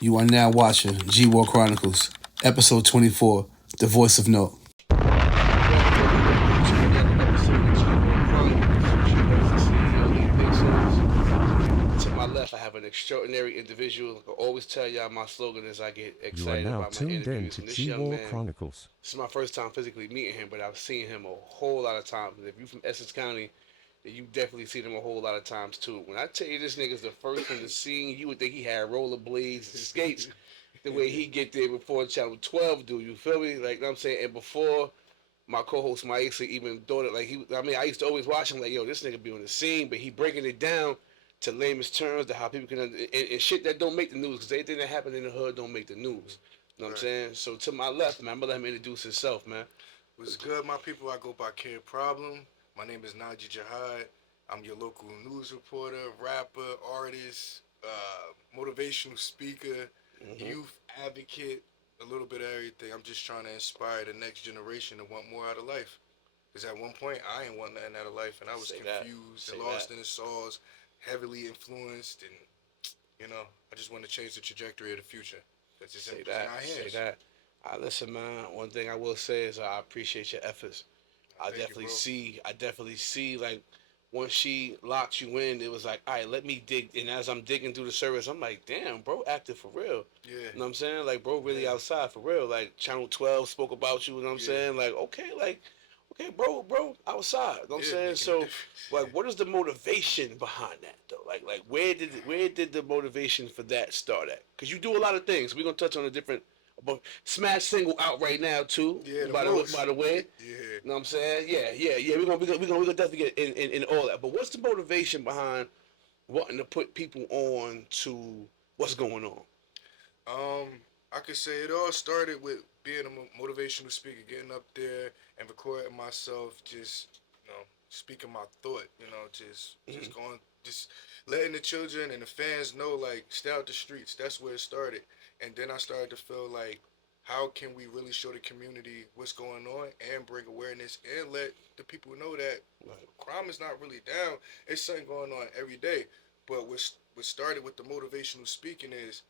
You are now watching G-War Chronicles, episode 24, The Voice of Note. Welcome everyone to another episode of G-War Chronicles. It's your host and CEO, Lee Big Souls. To my left, I have an extraordinary individual. I always tell y'all my slogan is I get You are excited now about my tuned in interviews. to And this G young War man, Chronicles. this is my first time physically meeting him, but I've seen him a whole lot of times. And if you're from Essex County, then you definitely seen him a whole lot of times too. When I tell you this nigga's the first on the scene, you would think he had rollerblades and skates the way he get there before Channel 12 do. You feel me? Like, you know what I'm saying? And before my co-host Maisa even thought it, like I used to always watch him like, yo, this nigga be on the scene, but he breaking it down to layman's terms to how people can and shit that don't make the news because anything that happened in the hood don't make the news. You know what I'm saying? So to my left, man, I'm gonna let him introduce himself, man. What's good, my people? I go by Kid Problem. My name is Najee Jihad. I'm your local news reporter, rapper, artist, motivational speaker, youth advocate, a little bit of everything. I'm just trying to inspire the next generation to want more out of life. Because at one point, I ain't want nothing out of life, and I was Say confused and lost in the sauce, heavily influenced, and, I just want to change the trajectory of the future. Because it's Say in that. our Say hands. that. Listen, man. One thing I will say is I appreciate your efforts. Thank you, bro. I definitely see like once she locked you in, it was like, all right, let me dig. And as I'm digging through the service, I'm like, damn, bro, active for real. Yeah. You know what I'm saying? Like, bro, really Yeah. outside for real. Like, Channel 12 spoke about you. You know what I'm Yeah. saying? Like, okay, bro, outside. You know what I'm Yeah, saying? making a So, like, difference. what is the motivation behind that though? Like, where did the motivation for that start at? Because you do a lot of things. We're gonna touch on a different. But Smash single out right now too. Yeah, the By most. the way, Yeah. know what I'm saying? Yeah. We're gonna definitely get in all that. But what's the motivation behind wanting to put people on to what's going on? I could say it all started with being a motivational speaker, getting up there and recording myself, just speaking my thought. Just going, just letting the children and the fans know, like, stay out the streets. That's where it started, and then I started to feel like, how can we really show the community what's going on and bring awareness and let the people know that Right. crime is not really down. It's something going on every day. But what started with the motivational speaking is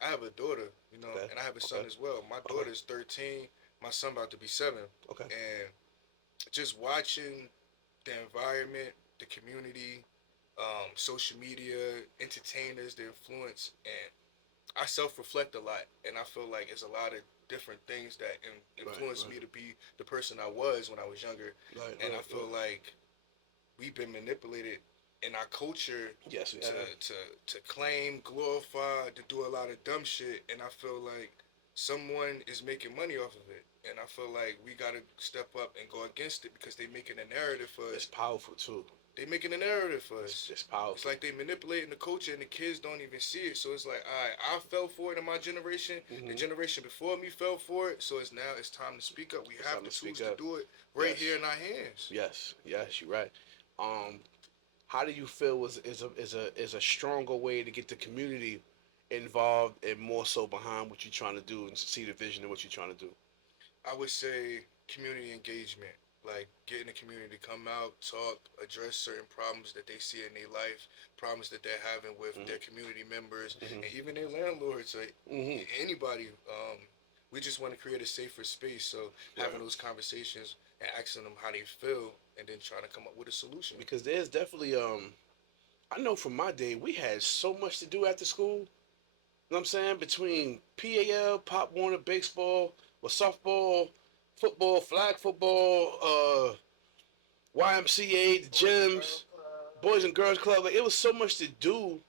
I have a daughter, Okay. and I have a son Okay. as well. My Okay. daughter is 13. My son about to be 7. Okay. And just watching the environment, the community, social media, entertainers, the influence, and I self-reflect a lot, and I feel like it's a lot of different things that influenced me to be the person I was when I was younger. And I feel like we've been manipulated in our culture Yes, we to have. to claim, glorify, to do a lot of dumb shit, and I feel like someone is making money off of it, and I feel like we gotta step up and go against it because they making a narrative for It's us. powerful too. They making a narrative for It's, us. it's It's powerful. like they manipulating the culture, and the kids don't even see it. So it's like, all right, I fell for it in my generation. The Mm-hmm. generation before me fell for it. So it's time to speak up. We It's have time the to speak tools to up. do it right Yes. here in our hands. Yes, you're right. Um, how do you feel is a stronger way to get the community involved and more so behind what you're trying to do and see the vision of what you're trying to do? I would say community engagement, like getting the community to come out, talk, address certain problems that they see in their life, problems that they're having with their community members, and Mm-hmm. even their landlords or Mm-hmm. anybody. We just want to create a safer space. So having Right. those conversations and asking them how they feel, and then trying to come up with a solution. Because there's definitely I know from my day we had so much to do after school. You know what I'm saying? Between PAL, Pop Warner, baseball, or softball, football, flag football, YMCA, the gyms, Boys and Girls Club. Like it was so much to do,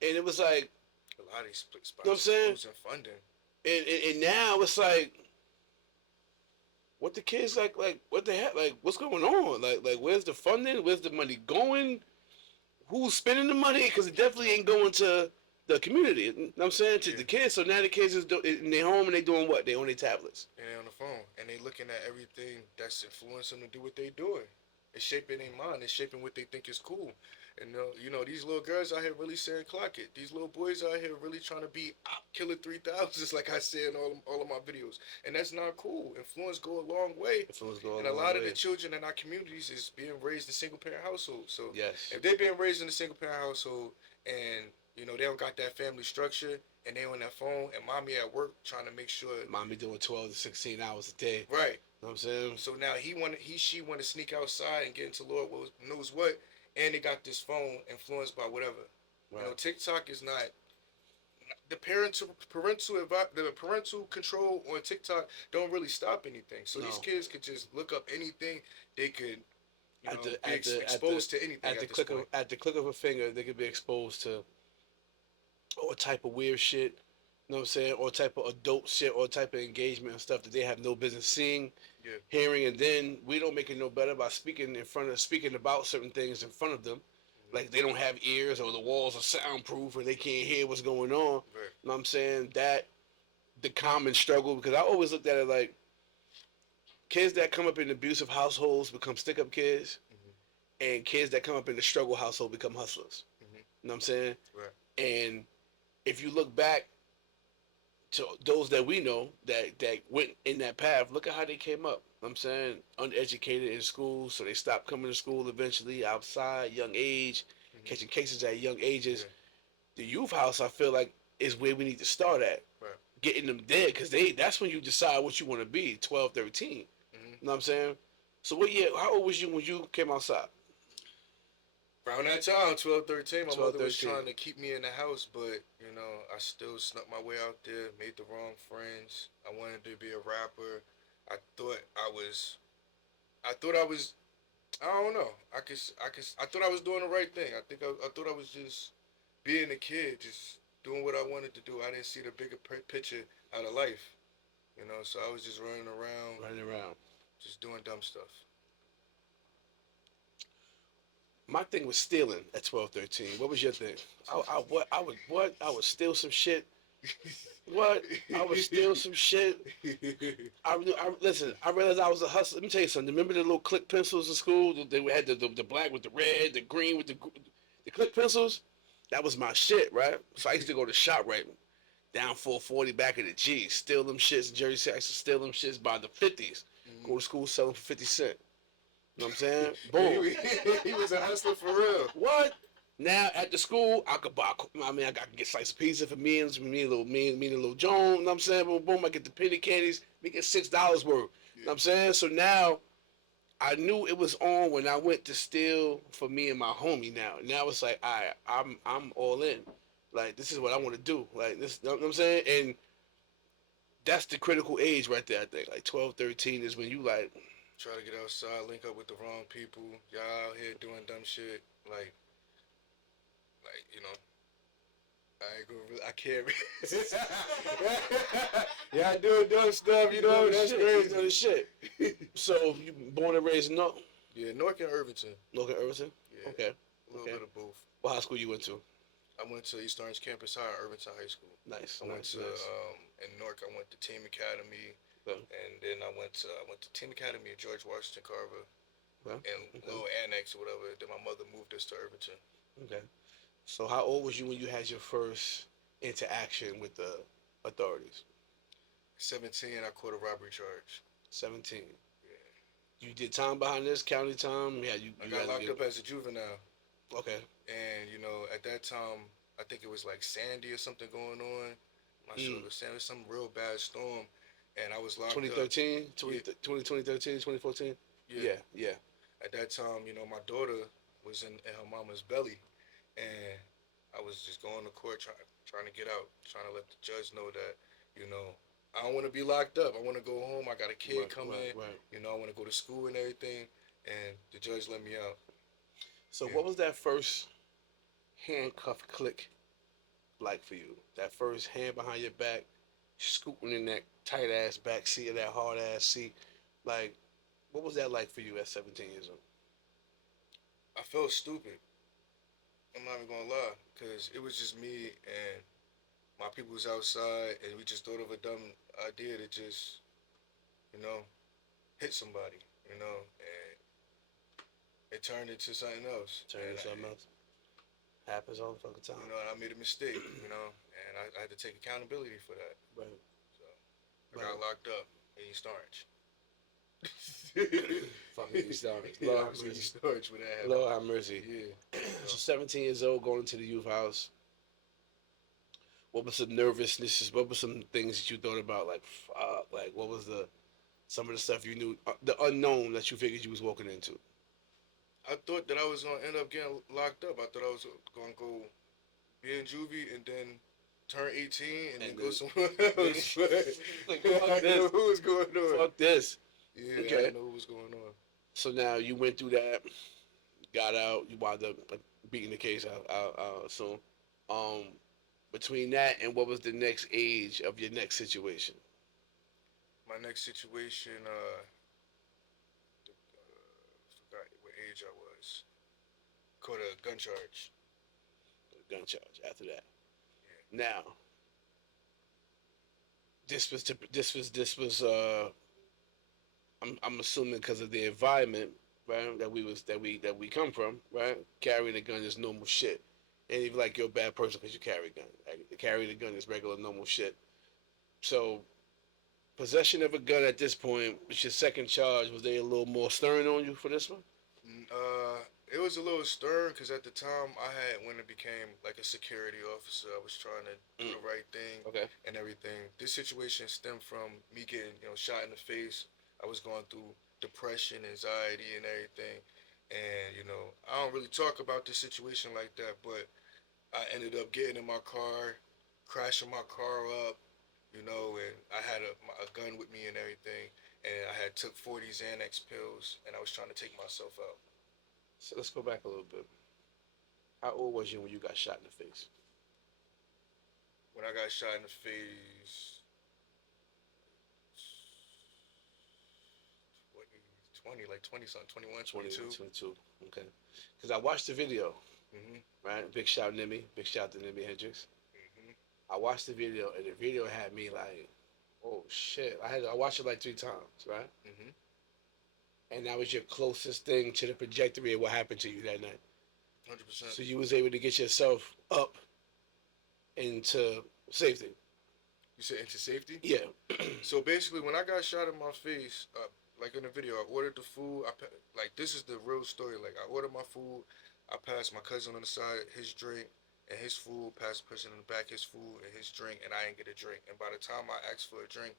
and it was like, A lot of these you know what I'm spots is saying? losing funding. And now it's like, what the kids like what the heck, like what's going on? Like where's the funding? Where's the money going? Who's spending the money? Because it definitely ain't going to the community. You know what I'm saying? To Yeah. the kids. So now the kids is in their home and they doing what? They on their tablets. And they on the phone, and they looking at everything that's influencing them to do what they doing. It's shaping their mind. It's shaping what they think is cool. And these little girls out here really saying clock it. These little boys out here really trying to be killer 3000s, like I said in all of my videos. And that's not cool. Influence go a long way. Influence go a And a long lot of the way. children in our communities is being raised in single parent households. So Yes. if they're being raised in a single parent household and You know, they don't got that family structure, and they on that phone, and mommy at work trying to make sure. Mommy doing 12 to 16 hours a day. Right. You know what I'm saying? So now she want to sneak outside and get into Lord knows what, and they got this phone influenced by whatever. Right. You know, TikTok is not the the parental control on TikTok don't really stop anything. So No. these kids could just look up anything. They could, Exposed to anything at the this click point. at the click of a finger, they could be exposed to all type of weird shit. You know what I'm saying? All type of adult shit, all type of engagement and stuff that they have no business seeing, Yeah. hearing, and then we don't make it no better by speaking about certain things in front of them. Like they don't have ears or the walls are soundproof or they can't hear what's going on. Right. You know what I'm saying? That the common struggle, because I always looked at it like kids that come up in abusive households become stick up kids, and kids that come up in the struggle household become hustlers. You know what I'm saying? Right. And if you look back to those that we know that went in that path, look at how they came up. You know what I'm saying, uneducated in school, so they stopped coming to school eventually, outside, young age, catching cases at young ages. Yeah. The youth house, I feel like, is where we need to start at. Right. Getting them there, because that's when you decide what you want to be, 12, 13. You know what I'm saying? So what year, how old was you when you came outside? Around that time, 12, 13, my 12, mother was 13. trying to keep me in the house, but, I still snuck my way out there, made the wrong friends. I wanted to be a rapper. I thought I was, I don't know. I thought I was doing the right thing. I thought I was just being a kid, just doing what I wanted to do. I didn't see the bigger picture out of life, so I was just running around, just doing dumb stuff. My thing was stealing at 12, 13. What was your thing? I would steal some shit. What? I would steal some shit. Listen, I realized I was a hustler. Let me tell you something. Remember the little click pencils in school? They had the black with the red, the green with the click pencils? That was my shit, right? So I used to go to ShopRite, down 440 back in the G, steal them shits in Jersey City. I used to steal them shits by the 50s. Go to school, sell them for 50 cents. You know what I'm saying? Boom. He was a hustler for real. What? Now at the school, I could buy. I can get slice of pizza for me and little Joan. You know what I'm saying? Boom, boom. I get the penny candies. We get $6 worth. You know what I'm saying? So now, I knew it was on when I went to steal for me and my homie. Now it's like, I'm all in. Like this is what I want to do. Like this, you know what I'm saying? And that's the critical age right there. I think like 12, 13 is when you like. Try to get outside, link up with the wrong people. Y'all out here doing dumb shit. I ain't gonna really, I can't. Y'all doing dumb stuff, that's shit, crazy. Shit. So you born and raised in Newark? Yeah, Newark and Irvington. Newark and Irvington? Yeah. Okay. A little bit of both. What high school you went to? I went to East Orange Campus High, Irvington High School. Nice. I went to in Newark. I went to Team Academy. Okay. And then I went to Team Academy at George Washington Carver, and little annex or whatever. Then my mother moved us to Irvington. Okay. So how old was you when you had your first interaction with the authorities? 17. I caught a robbery charge. 17. Yeah. You did time behind this, county time. Yeah, I got locked up as a juvenile. Okay. And at that time, I think it was like Sandy or something going on. I'm not sure. It was some real bad storm. And I was locked 2013, up. 2013, 2014? Yeah. At that time, my daughter was in her mama's belly. And I was just going to court trying to get out, trying to let the judge know that, I don't want to be locked up. I want to go home. I got a kid coming. Right. I want to go to school and everything. And the judge let me out. So what was that first handcuff click like for you? That first hand behind your back, scooting in that tight ass back seat of that hard ass seat. Like, what was that like for you at 17 years old? I felt stupid. I'm not even gonna lie, cause it was just me and my people was outside, and we just thought of a dumb idea to just, hit somebody, and it turned into something else. Happens all the fucking time. And I made a mistake, and I had to take accountability for that. Right. So I got locked up in East Orange. Fucking East Orange. Lord have mercy. East Orange when that happened. Lord have mercy. Yeah. So 17 years old, going into the youth house. What was the nervousness? What were some things that you thought about? Like, like what was the some of the stuff you knew, the unknown that you figured you was walking into? I thought that I was gonna end up getting locked up. I thought I was gonna go be in juvie and then turn 18 and then And go then, somewhere then else. But like, I fuck didn't know this, what was going on. fuck this. Yeah, I Okay. didn't know what was going on. So now you went through that, got out, you wound up like, beating the case. I assume. Um, between that and what was the next age of your next situation? My next situation, forgot what age I was. Caught a gun charge. Gun charge. After that, Yeah. now this was I'm assuming because of the environment, right? That we come from, right? Carrying a gun is normal shit. And even like you're a bad person because you carry a gun. Like, carrying a gun is regular normal shit. So possession of a gun at this point, it's your second charge. Was they a little more stern on you for this one? It was a little stern because at the time I had when it became like a security officer, I was trying to do Mm. the right thing Okay. and everything. This situation stemmed from me getting shot in the face. I was going through depression, anxiety, and everything. And I don't really talk about this situation like that, but I ended up getting in my car, crashing my car up, and I had a gun with me and everything, and I had took 40 Xanax pills, and I was trying to take myself out. So let's go back a little bit. How old was you when you got shot in the face? When I got shot in the face, 20, like 20 something, 21, 21, 22. 22. Okay. Because I watched the video, Mm-hmm. right? Big shout Nimmy. Big shout to Nimmy Hendrix. Mm-hmm. I watched the video, and the video had me like, oh shit. I watched it like 3 times, right? Mm-hmm. And that was your closest thing to the trajectory of what happened to you that night. 100%. So you was able to get yourself up into safety. You said into safety? Yeah. So basically, when I got shot in my face, like in the video, I ordered the food. Like this is the real story. Like I ordered my food. I passed my cousin on the side his drink and his food. Passed the person in the back his food and his drink, and I didn't get a drink. And by the time I asked for a drink,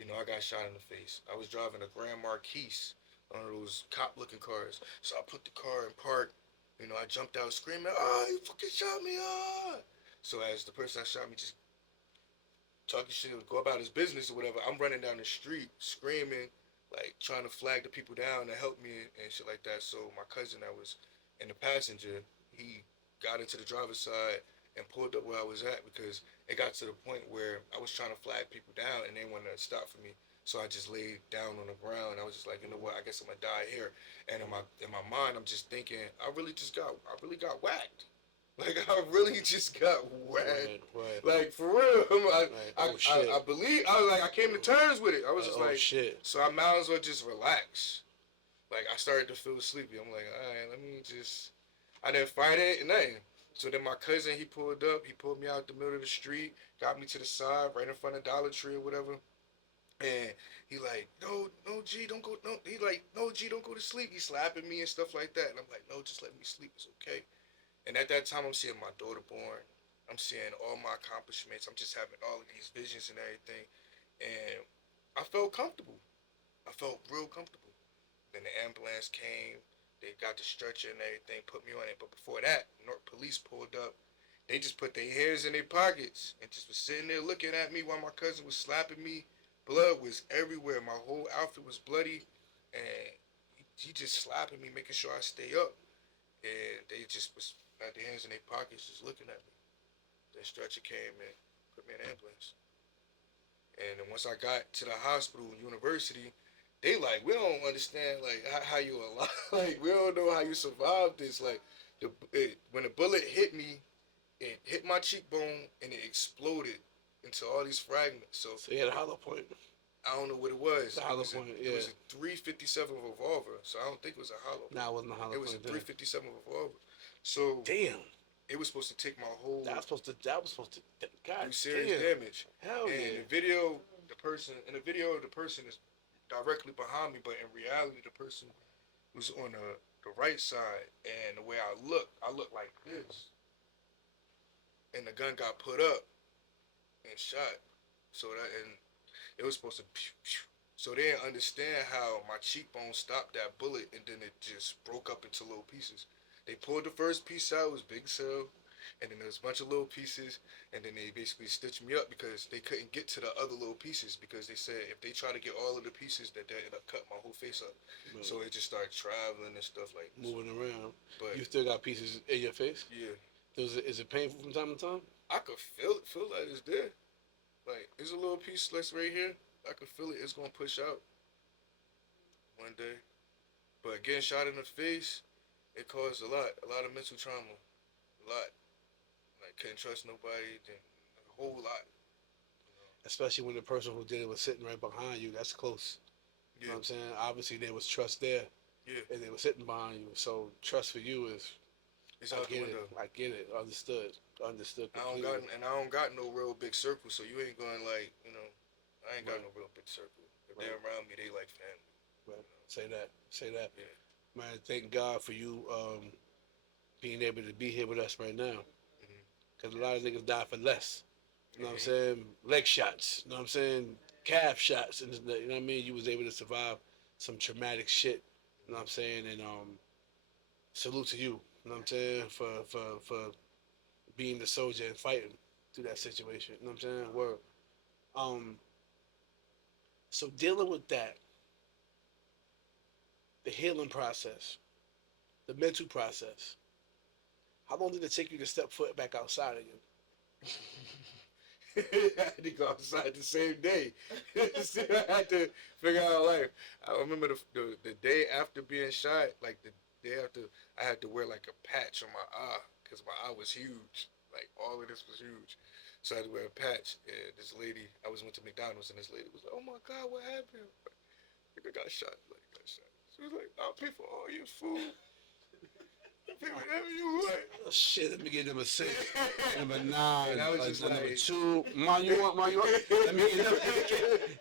I got shot in the face. I was driving a Grand Marquis, one of those cop-looking cars. So I put the car in park. I jumped out screaming, "Oh, you fucking shot me!" Ah! So as the person that shot me just talking shit, go about his business or whatever, I'm running down the street screaming, like trying to flag the people down to help me and shit like that. So my cousin that was in the passenger, he got into the driver's side and pulled up where I was at because it got to the point where I was trying to flag people down and they wanted to stop for me. So I just laid down on the ground. I was just like, you know what? I guess I'm gonna die here. And in my mind, I'm just thinking, I really got whacked. Like I really just got whacked. Right, right, Like for real, right. Oh shit. I believe I was like I came to terms with it. I was just Oh like, shit. so I might as well just relax. Like I started to feel sleepy. I'm like, all right, let me just. I didn't fight it and nothing. So then my cousin he pulled up. He pulled me out the middle of the street, got me to the side, right in front of Dollar Tree or whatever. And he like, no, no, G, don't go, no. He like, no, G, don't go to sleep. He slapping me and stuff like that. And I'm like, no, just let me sleep. It's okay. And at that time, I'm seeing my daughter born. I'm seeing all my accomplishments. I'm just having all of these visions and everything. And I felt comfortable. I felt real comfortable. Then the ambulance came. They got the stretcher and everything, put me on it. But before that, Newark police pulled up. They just put their hands in their pockets and just was sitting there looking at me while my cousin was slapping me. Blood was everywhere. My whole outfit was bloody. And he just slapping me, making sure I stay up. And they just was had their hands in their pockets, just looking at me. Then stretcher came and put me in an ambulance. And then once I got to the hospital, university, they like, we don't understand like how you alive. Like we don't know how you survived this. Like when the bullet hit me, it hit my cheekbone and it exploded into all these fragments. So So you had a hollow point. I don't know what it was. The hollow point, It was a 357 revolver, so I don't think it was a hollow. Nah, it wasn't a hollow It was a point. Then. 357 revolver. So Damn. it was supposed to take my whole That was supposed to. That was supposed to. God do serious damn. damage. Hell And yeah. the person is directly behind me, but in reality, the person was on the right side. And the way I look like this. And the gun got put up. and shot. So that and it was supposed to. So they didn't understand how my cheekbone stopped that bullet, and then it just broke up into little pieces. They pulled the first piece out, it was big cell, and then there was a bunch of little pieces, and then they basically stitched me up because they couldn't get to the other little pieces because they said if they try to get all of the pieces that they end up cutting my whole face up. Right. So it just started traveling and stuff like this. Moving around. But You still got pieces in your face? yeah, Is it painful from time to time? I could feel like it's there. Like there's a little piece that's right here. I could feel it. It's gonna push out one day. But getting shot in the face, it caused a lot of mental trauma, a lot. Like couldn't trust nobody, then a whole lot. Especially when the person who did it was sitting right behind you. That's close. You know Yeah, what I'm saying? Obviously, there was trust there, yeah. and they were sitting behind you. So trust for you is, It's I out the get it. window. I get it. Understood I completely. don't got no real big circle, so you ain't going like I ain't got Right. no real big circle. If Right. they're around me, they like family. Right. Say that. Say that. Yeah. Man, thank God for you being able to be here with us right now. Hmm. Because a lot of niggas die for less. You know what I'm Hmm. saying? Leg shots. You know what I'm saying? Calf shots. And you know what I mean? You was able to survive some traumatic shit. You know what I'm saying? And salute to you. You know what I'm saying? For being the soldier and fighting through that situation. You know what I'm saying? Word. Um, so dealing with that, the healing process, the mental process. How long did it take you to step foot back outside again? I had to go outside the same day. I had to figure out life. I remember the day after being shot, like the day after, I had to wear like a patch on my eye because my eye was huge. Like all of this was huge. So I had to wear a patch. And this lady, went to McDonald's and this lady was like, "Oh my God, what happened?" Like, I got shot. Like got shot. She was like, "I'll pay for all your food. Pay whatever you want." Oh, shit, let me get number six. Number And nine. I was just Number like, two. Ma, you want? Let me get number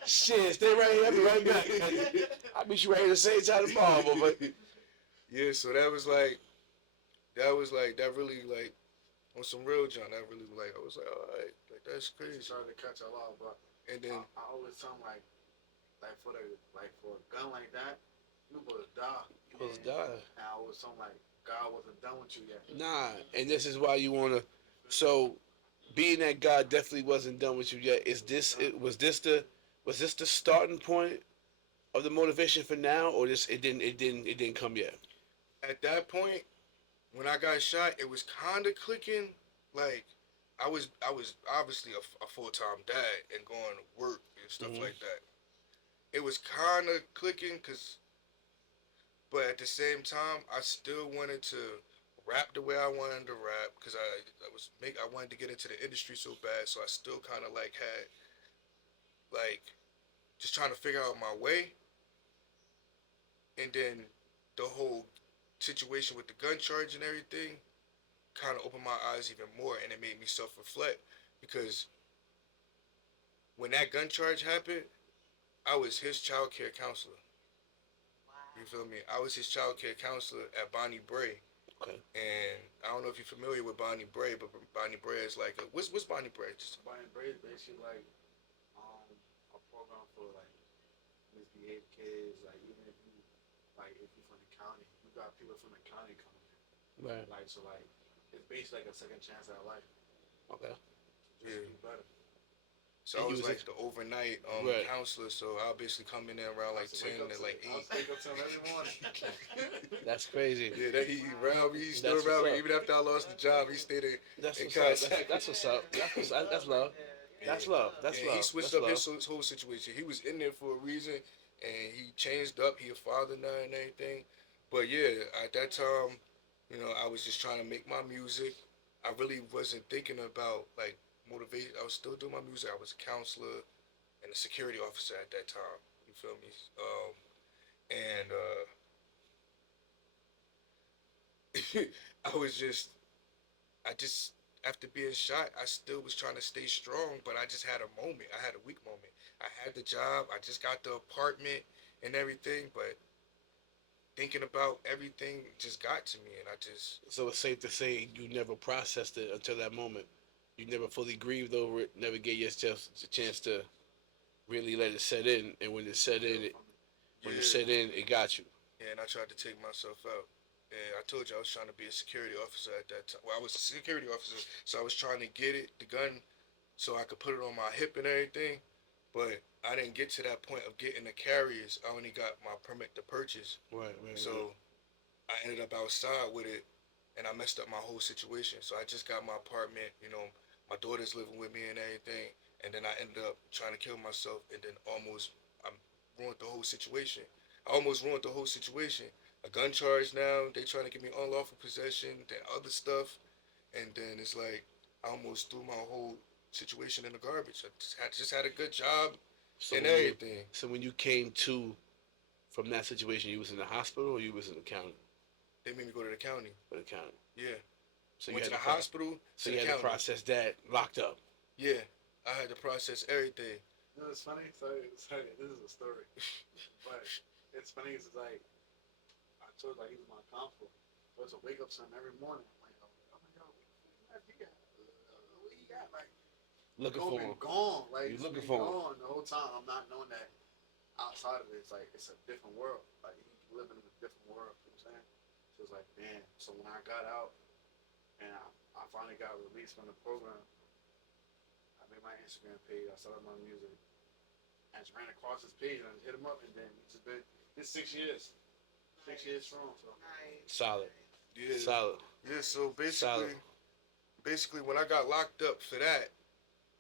shit, stay right here. I'll be right back. I'll meet you right here the same time tomorrow, but yeah, so that really like on some real John. That really like I was like, all right, like that's crazy. Sorry to cut y'all off, but And then I always tell 'em, like for a gun like that, you supposed to die. you supposed to die. And I always tell 'em, like God wasn't done with you yet. Nah, and this is why you wanna. So, being that God definitely wasn't done with you yet, was this the starting point of the motivation for now, or this it didn't come yet? at that point, when I got shot, it was kind of clicking. Like I was obviously a full time dad and going to work and stuff Mhm. like that. It was kind of clicking, but at the same time, I still wanted to rap the way I wanted to rap because I wanted to get into the industry so bad. So I still kind of like had like just trying to figure out my way, and then the whole situation with the gun charge and everything kind of opened my eyes even more, and it made me self reflect because when that gun charge happened, I was his child care counselor. You feel me? I was his child care counselor at Bonnie Bray. Okay. And I don't know if you're familiar with Bonnie Bray, but Bonnie Bray is like what's Bonnie Bray? Just Brian Bray is basically like a program for like misbehaved kids. Like even if you're from the county, you got people from the county coming in. Right. Like so like it's basically like a second chance at life. Okay. Just Yeah. do better. so And I you was was like the overnight Right. counselor. So I'll basically come in there around like I used to 10 wake up to like I 8. used to wake up to him every morning. That's crazy. Yeah, that he around me. He stood That's around what's me up. even after I lost the job. He stayed That's in what's up. contact. That's what's up. That's love. That's love. That's Yeah, love. he switched That's up love. his whole situation. He was in there for a reason, and he changed up. He a father now and everything. But yeah, at that time, I was just trying to make my music. I really wasn't thinking about like motivation. I was still doing my music. I was a counselor and a security officer at that time. You feel me? And I was I just after being shot, I still was trying to stay strong, but I just had a moment. I had a weak moment. I had the job. I just got the apartment and everything, but thinking about everything just got to me, and I just So it's safe to say you never processed it until that moment. You never fully grieved over it. Never gave yourself a chance to really let it set in. And when it set in, when it Yeah, set in, it got you. yeah, and I tried to take myself out. And I told you I was trying to be a security officer at that time. Well, I was a security officer, so I was trying to get it, the gun, so I could put it on my hip and everything. But I didn't get to that point of getting the carriers. I only got my permit to purchase. Right, right, So right. I ended up outside with it, and I messed up my whole situation. So I just got my apartment. My daughter's living with me and everything. And then I ended up trying to kill myself, and then I ruined the whole situation. I almost ruined the whole situation. A gun charge now. They trying to give me unlawful possession, then other stuff, and then it's like I almost threw my whole situation in the garbage. I just had a good job So and when you, everything. so when you came to from that situation, you was in the hospital or you was in the county? They made me go to the county. For the county. Yeah, So you went to had the to pro- hospital So to you the had to county. process that locked up. Yeah, I had to process everything. You know, it's funny. Sorry, this is a story, but it's funny. It's like I told like he was my comfort. So it's a wake up son every morning. I'm like, yo, what you got? What you got? Like, Looking go for been him. gone. Like, You it's looking been for him. gone the whole time. I'm not knowing that outside of it, it's like it's a different world. Like he living in a different world. You know what I'm saying? So it's like, man. So when I got out and I finally got released from the program, I made my Instagram page. I started my music. I just ran across his page and I just hit him up, and then it's just been it's 6 years, 6 years strong. So Solid. Yeah, Solid. yeah. So Solid. basically, when I got locked up for that,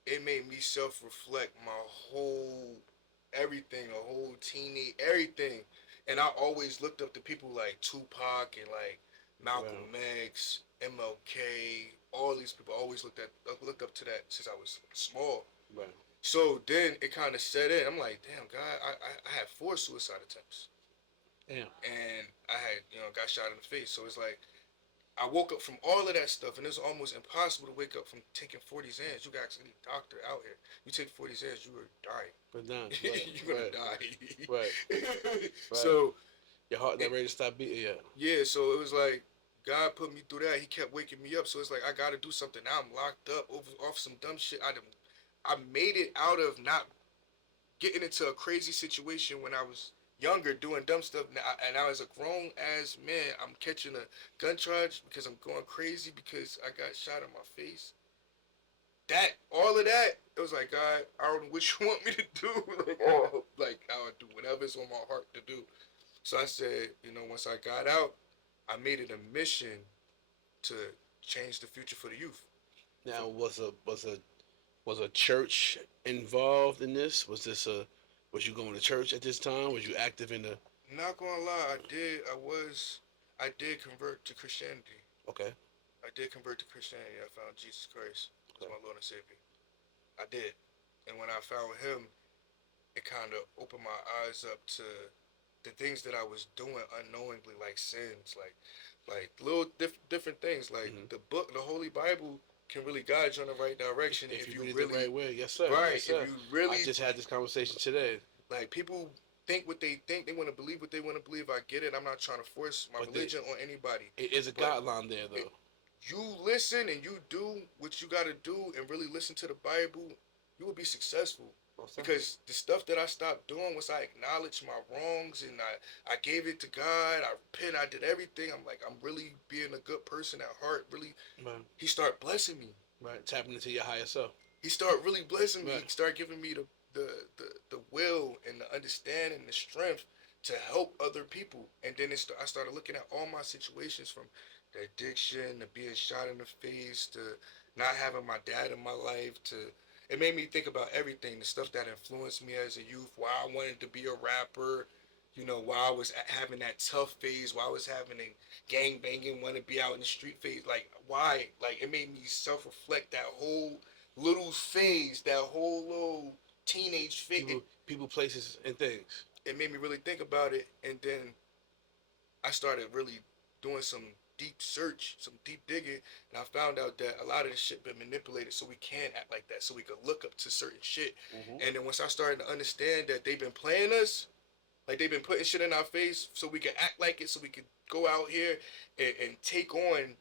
it made me self-reflect my whole everything, a whole teenage everything, and I always looked up to people like Tupac and like Malcolm Wow. X, MLK, all these people. I always looked up to that since I was small. Right. So then it kind of set in. I'm like, damn, God, I had 4 suicide attempts, Damn. and I had got shot in the face. So it's like I woke up from all of that stuff, and it's almost impossible to wake up from taking 40 Xans. You got actually need a doctor out here. You take 40 Xans, you are dying. But done. Right. You're gonna Right. die. Right. Right. So Your heart not it, ready to stop beating. Yeah. yeah, so it was like God put me through that. He kept waking me up. So it's like I gotta do something. Now I'm locked up off some dumb shit. I made it out of not getting into a crazy situation when I was younger doing dumb stuff. And now as a grown ass man, I'm catching a gun charge because I'm going crazy because I got shot in my face. All of that, it was like, God, I don't know what you want me to do. Like I would do whatever's on my heart to do. So I said, once I got out, I made it a mission to change the future for the youth. Now was a church involved in this? Was you going to church at this time? Was you active in the? Not gonna lie, I did convert to Christianity. Okay. I did convert to Christianity. I found Jesus Christ as Okay. my Lord and Savior. I did. And when I found him, it kind of opened my eyes up to the things that I was doing unknowingly, like sins, like little different things. Like Hmm. the Holy Bible can really guide you in the right direction If if you you read it the really, right way, yes sir. right, Yes if sir. you I really just had this conversation today. like people think what they think, they want to believe what they want to believe. I get it. I'm not trying to force my But religion on anybody. it is a But guideline there though. you listen and you do what you got to do and really listen to the Bible, you will be successful. Most definitely. Because the stuff that I stopped doing was I acknowledged my wrongs and I gave it to God. I repent. I did everything. I'm like, I'm really being a good person at heart. Really, Right. he started blessing me. Right. Tapping into your higher self. He started really blessing me. Right. He started giving me the will and the understanding and the strength to help other people. And then I started looking at all my situations, from the addiction to being shot in the face to not having my dad in my life to it made me think about everything, the stuff that influenced me as a youth, why I wanted to be a rapper, why I was having that tough phase, why I was having a gang banging, want to be out in the street phase, like why, like it made me self reflect that whole little phase, that whole little teenage phase. People, places, and things. It made me really think about it, and then I started really doing some deep search, some deep digging, and I found out that a lot of this shit been manipulated so we can't act like that, so we could look up to certain shit. Mm-hmm. And then once I started to understand that they've been playing us, like they've been putting shit in our face so we can act like it, so we could go out here and take on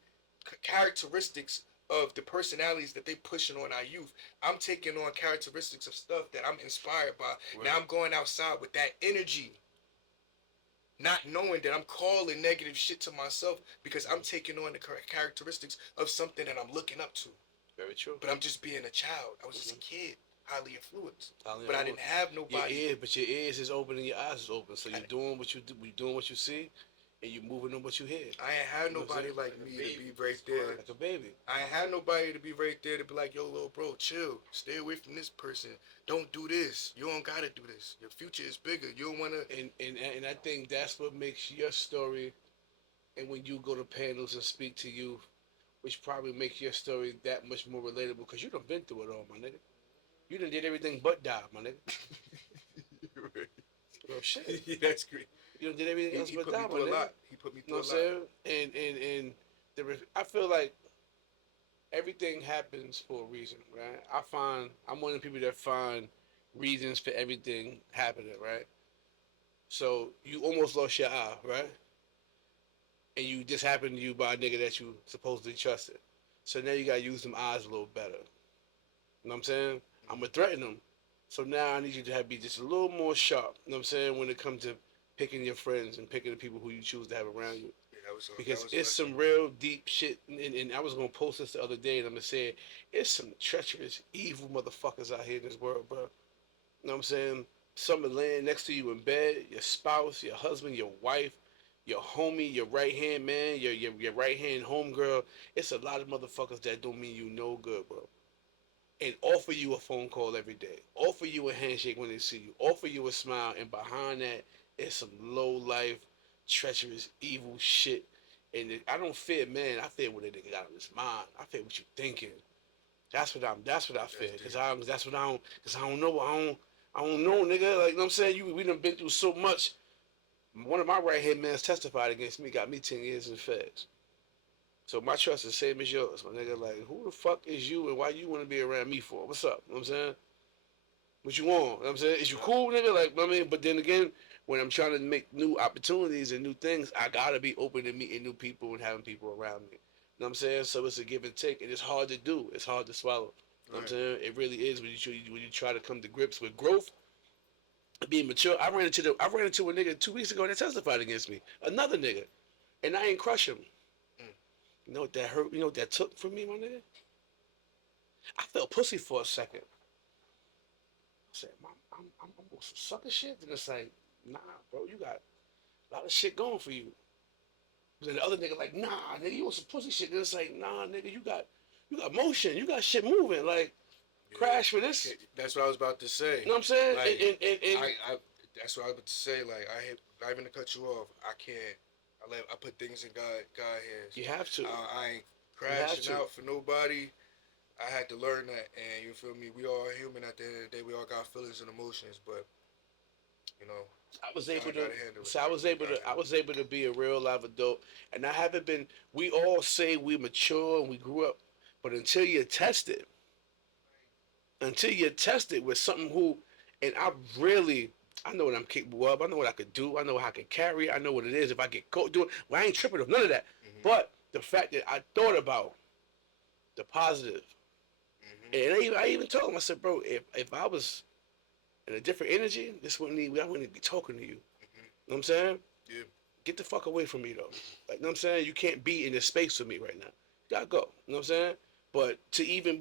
characteristics of the personalities that they pushing on our youth. I'm taking on characteristics of stuff that I'm inspired by. Right. Now I'm going outside with that energy, not knowing that I'm calling negative shit to myself because I'm taking on the characteristics of something that I'm looking up to. Very true. But I'm just being a child. I was just a kid, highly influenced. Highly But I influenced. didn't have nobody. But your ears is open and your eyes is open. So you're doing what you do. You're doing what you see, and you're moving on what you hear. I ain't had You know what I'm nobody saying? like me to be right there. Like a baby. I ain't had nobody to be right there to be like, yo, little bro, chill. Stay away from this person. Don't do this. You don't gotta do this. Your future is bigger. You don't wanna. And I think that's what makes your story, and when you go to panels and speak to youth, which probably makes your story that much more relatable because you done been through it all, my nigga. You done did everything but die, my nigga. Bro, shit. Yeah, that's great. You done did everything else He but put me die, my through a nigga. lot. He put me You know through what a I'm lot. saying? And I feel like everything happens for a reason, right? I'm one of the people that find reasons for everything happening, right? So you almost lost your eye, right? And you just happened to you by a nigga that you supposedly trusted. So now you gotta use them eyes a little better. You know what I'm saying? I'm gonna threaten them. So now I need you to be just a little more sharp. You know what I'm saying? When it comes to picking your friends and picking the people who you choose to have around you. Yeah, that was Because that was it's some real deep shit, and I was gonna post this the other day, and I'm gonna say it's some treacherous, evil motherfuckers out here in this world, bro. You know what I'm saying? Some are laying next to you in bed, your spouse, your husband, your wife, your homie, your right hand man, your right hand homegirl. It's a lot of motherfuckers that don't mean you no good, bro. And offer you a phone call every day, offer you a handshake when they see you, offer you a smile, and behind that is some low life, treacherous, evil shit. And I don't fear man, I fear what a nigga got on his mind. I fear what you thinking. That's what I fear. Cause I don't know. I don't know, nigga. Like, you know what I'm saying? We done been through so much. One of my right hand mans testified against me, got me 10 years in the feds. So my trust is the same as yours, my nigga. Like, who the fuck is you and why you want to be around me for? What's up? You know what I'm saying? What you want? You know what I'm saying? Is you cool, nigga? Like, I mean, but then again, when I'm trying to make new opportunities and new things, I gotta be open to meeting new people and having people around me. You know what I'm saying? So it's a give and take, and it's hard to do. It's hard to swallow. You know what I'm saying? It really is when you try to come to grips with growth, being mature. I ran into a nigga 2 weeks ago that testified against me. Another nigga, and I ain't crush him. You know what that hurt? You know what that took from me, my nigga? I felt pussy for a second. I said, I'm on some sucker shit. And it's like, nah, bro, you got a lot of shit going for you. But then the other nigga like, nah, nigga, you want some pussy shit. And it's like, nah, nigga, you got motion. You got shit moving. Like, crash for this. That's what I was about to say. You know what I'm saying? Like, And that's what I was about to say. Like, not even to cut you off. I can't. I put things in God hands. you have to. I ain't crashing out for nobody. I had to learn that, and you feel me. We all human at the end of the day. We all got feelings and emotions, but you know. I was able to be a real live adult, and I haven't been. We all say we mature and we grew up, but until you're tested with something and I know what I'm capable of. I know what I could do. I know how I can carry. I know what it is if I get caught doing. Well, I ain't tripping of none of that. Mm-hmm. But the fact that I thought about the positive, and I even told him, I said, bro, if I was in a different energy, I wouldn't be talking to you. Mm-hmm. You know what I'm saying? Yeah. Get the fuck away from me though. Like, you know what I'm saying? You can't be in this space with me right now. You gotta go. You know what I'm saying? But to able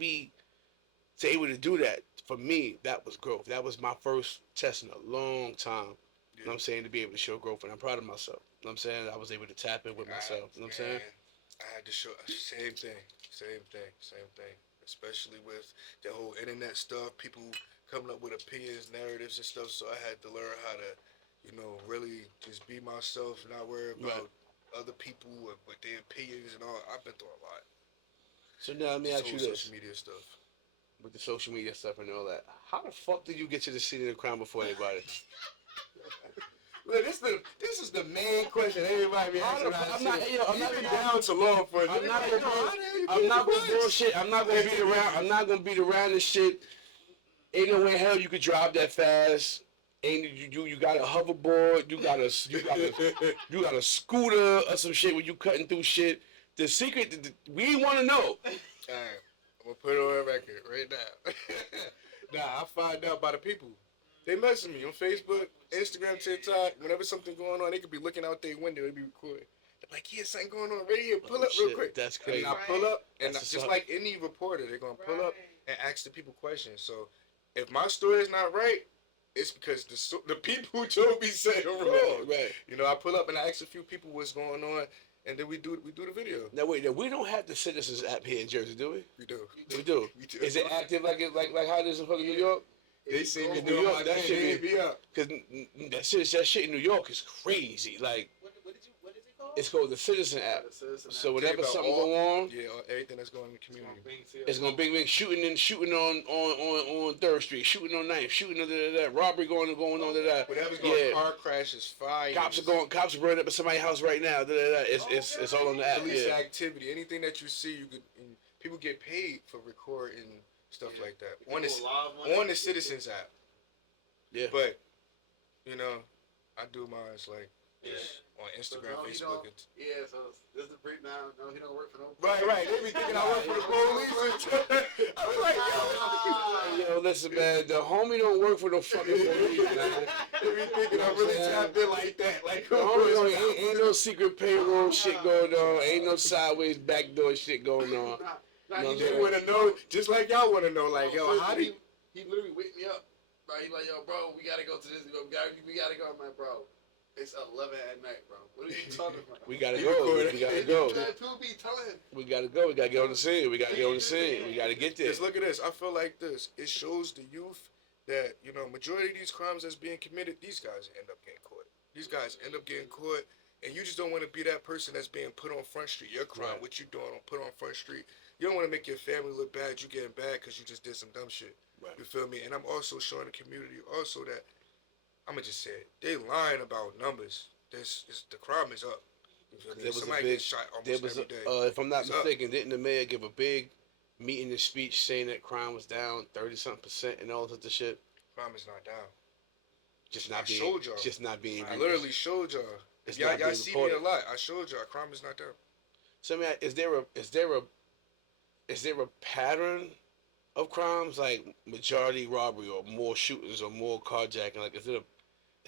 to do that, for me, that was growth. That was my first test in a long time. You know what I'm saying? To be able to show growth, and I'm proud of myself. You know what I'm saying? I was able to tap in with myself. You know what I'm saying? I had to show same thing. Especially with the whole internet stuff, people coming up with opinions, narratives, and stuff. So I had to learn how to, really just be myself, not worry about other people with their opinions and all. I've been through a lot. So now let me ask you this: social media stuff. With the social media stuff and all that, how the fuck did you get to the scene of the crime before anybody? Look, this is the main question everybody be asking. I'm not down to law enforcement. I'm not gonna bullshit. I'm not gonna beat around. I'm not gonna beat around this shit. Ain't no way in hell you could drive that fast. Ain't you got a hoverboard? You got a scooter or some shit when you cutting through shit. The secret, we want to know. Alright, I'm gonna put it on record right now. Nah, I find out by the people. They message me on Facebook, Instagram, TikTok. Whenever something going on, they could be looking out their window. They be recording. They're like, yeah, something going on right here. Pull Oh, up real shit, quick. that's And then crazy. I pull up, and That's just what's up. like any reporter, they're gonna pull up and ask the people questions. So if my story is not right, it's because the people who told me said it wrong. Right. You know, I pull up and I ask a few people what's going on, and then we do the video. Now wait, now we don't have the Citizens app here in Jersey, do we? We do. We do. We do. Is it active like how it is in fucking New York? They see me New doing York, my that thing. shit They hit me up. Because that shit in New York is crazy. Like, What is it called? it's called the Citizen app. The citizen So app. whenever Tell you something about go on, Yeah, everything that's going in the community. it's gonna bing shooting on 3rd Street, shooting on 9th, shooting on that, robbery going on that. Whatever's going Yeah. car crashes, fires. Cops are burning up at somebody's house right now. It's all on the app. Police Yeah. activity. Anything that you see, you could. And people get paid for recording stuff like that on People live on the Citizens app. Yeah. But you know, I do mine like Yeah. on So Instagram, no, he Facebook. don't- Yeah, so this is the breakdown. No, he don't work for no. Right. They be thinking I work for the police. I was like, yo. Yo, listen, man. The homie don't work for no fucking police, man. They be thinking I'm really tapped in like that. Like, The homie ain't no secret payroll shit going on. Ain't no sideways backdoor shit going on. Nah, No, he They man. just want to know, just like y'all want to know, like, yo, first how do you? he literally wake me up. Right, he like, yo, bro, we gotta go to this. We gotta go. I'm like, bro, it's 11 at night, bro. What are you talking about? We gotta You go. recording. We gotta go. Man, people be telling. We gotta go. We gotta get on the scene. We gotta get on the scene. We gotta get there. Because look at this. I feel like this. It shows the youth that, you know, majority of these crimes that's being committed, these guys end up getting caught. These guys end up getting caught, and you just don't want to be that person that's being put on Front Street. Your crime, Right. what you doing, put on Front Street. You don't want to make your family look bad. You getting bad because you just did some dumb shit. Right. You feel me? And I'm also showing the community also that, I'm going to just say it, they lying about numbers. The crime is up. You feel me? There was a Somebody big- gets shot There almost was, every day. if I'm not It's up. mistaken, didn't the mayor give a big meeting and speech saying that crime was down 30-something% and all sorts of shit? Crime is not down. Just I not being, showed y'all. just not being. I literally showed y'all. It's Y'all, not y'all being see me reported. a lot. I showed y'all. Crime is not down. So, man, is there a pattern of crimes, like majority robbery or more shootings or more carjacking? Like, is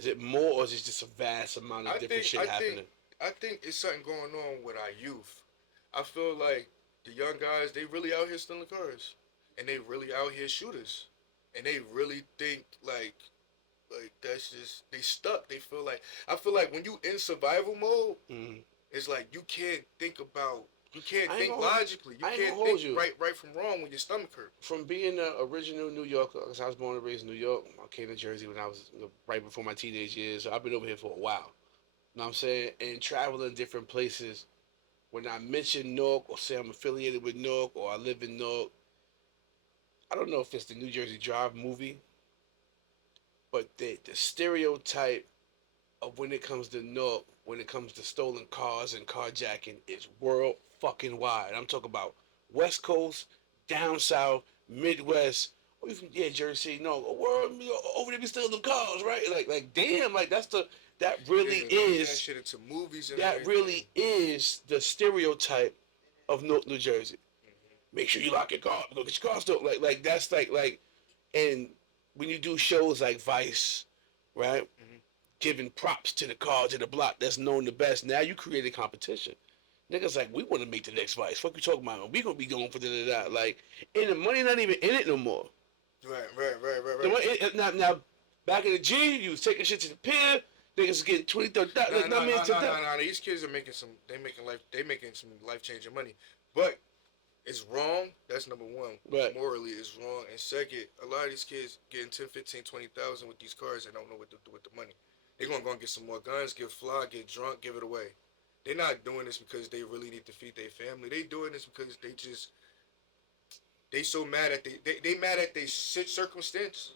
it more, or is it just a vast amount of different shit happening? I think it's something going on with our youth. I feel like the young guys, they really out here stealing cars, and they really out here shooters, and they really think like that's just they stuck. They feel like I feel like when you in survival mode, Mhm. it's like you can't think about. You can't I ain't think gonna- logically. You I ain't can't gonna hold think you. right from wrong when your stomach hurt. From being an original New Yorker, because I was born and raised in New York, I came to Jersey when I was right before my teenage years. So I've been over here for a while. You know what I'm saying? And traveling different places. When I mention Newark or say I'm affiliated with Newark or I live in Newark, I don't know if it's the New Jersey Drive movie, but the stereotype of when it comes to Newark, when it comes to stolen cars and carjacking, is world fucking wide. I'm talking about West Coast, down south, Midwest, or even Jersey. No, world over there be stealing cars, right? Like damn, like that really They make that is shit into movies and that everything. really is the stereotype of Newark, New Jersey. Make sure you lock your car. Go get your car stolen. Like that's like, and when you do shows like Vice, right? Mhm. Giving props to the car, to the block that's known the best. Now you create a competition. Niggas like, we want to make the next Vice. Fuck you talking about? We gonna be going for da. Like, and the money not even in it no more. Right. The money, now, back in the G, you was taking shit to the pier. Niggas getting 20, 30. No. These kids are making some some life changing money, but it's wrong. That's number one. Right. Morally, it's wrong. And second, a lot of these kids getting 10, 15, 20,000 with these cars and don't know what to do with the money. They're gonna go and get some more guns, get fly, get drunk, give it away. They're not doing this because they really need to feed their family. They doing this because they so mad at they mad at their circumstances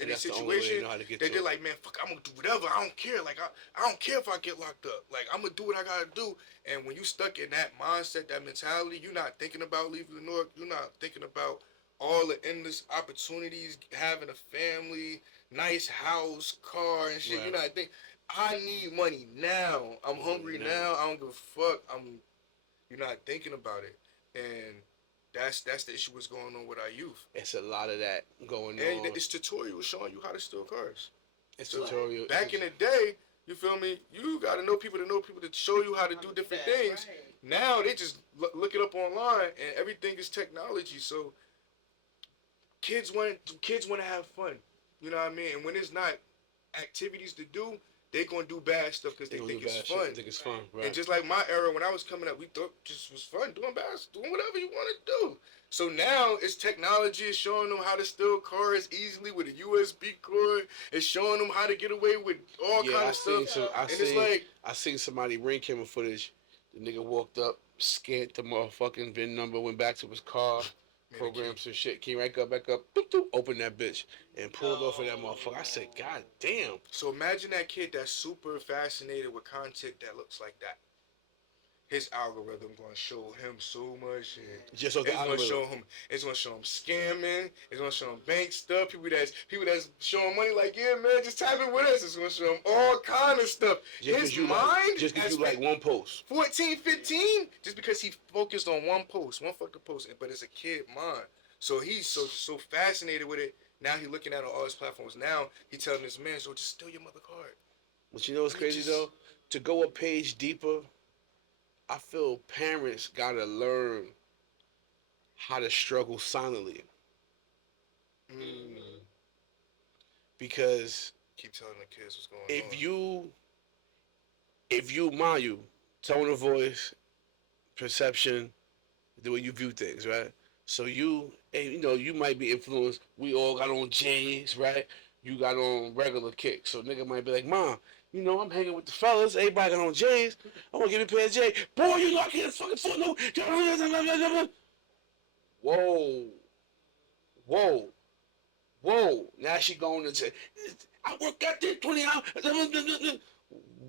and their that's the only way they situation know how to get that to they're it. like, man, fuck, I'm gonna do whatever. I don't care. Like I don't care if I get locked up. Like I'm gonna do what I gotta do. And when you stuck in that mindset, that mentality, you're not thinking about leaving New York. You're not thinking about all the endless opportunities, having a family, nice house, car, and shit. Right. You're not thinking, I need money now. I'm hungry Now. now. I don't give a fuck. You're not thinking about it, and that's the issue. What's going on with our youth? It's a lot of that going And on. it's tutorials showing you how to steal cars. It's So tutorial. back in the day, you feel me? You got to know people to show you how to do different things. Now they just look it up online, and everything is technology. So kids want to have fun. You know what I mean? And when it's not activities to do, they gonna do bad stuff because they think it's fun. They think it's fun, right? And just like my era when I was coming up, we thought just was fun doing doing whatever you want to do. So now it's technology. It's showing them how to steal cars easily with a USB cord. It's showing them how to get away with all kind of stuff. I seen somebody ring camera footage. The nigga walked up, scanned the motherfucking VIN number, went back to his car, programmed some shit, came back up, boop, boop, opened that bitch, and pulled off of that motherfucker. I said, God damn. So imagine that kid that's super fascinated with content that looks like that. His algorithm gonna show him so much shit. Just so the algorithm. It's gonna show him scamming. It's gonna show him bank stuff. People that's showing money like, yeah, man, just tap in with us. It's gonna show him all kind of stuff. Just His mind, just because you like one post. 14, 15, just because he focused on one post, one fucking post. But it's a kid mind, so he's so fascinated with it. Now he's looking at all his platforms. Now he telling this man, so just steal your mother card. But you know what's crazy though? To go a page deeper, I feel parents gotta learn how to struggle silently. Because keep telling the kids what's going on. If you mind you, tone of voice, perception, the way you view things, right? So you might be influenced. We all got on J's, right? You got on regular kicks. So nigga might be like, Mom, I'm hanging with the fellas. Everybody got on J's. I want to give you a pair of J's. Boy, I can't fucking afford no. Whoa. Now she going to say, I work out there 20 hours.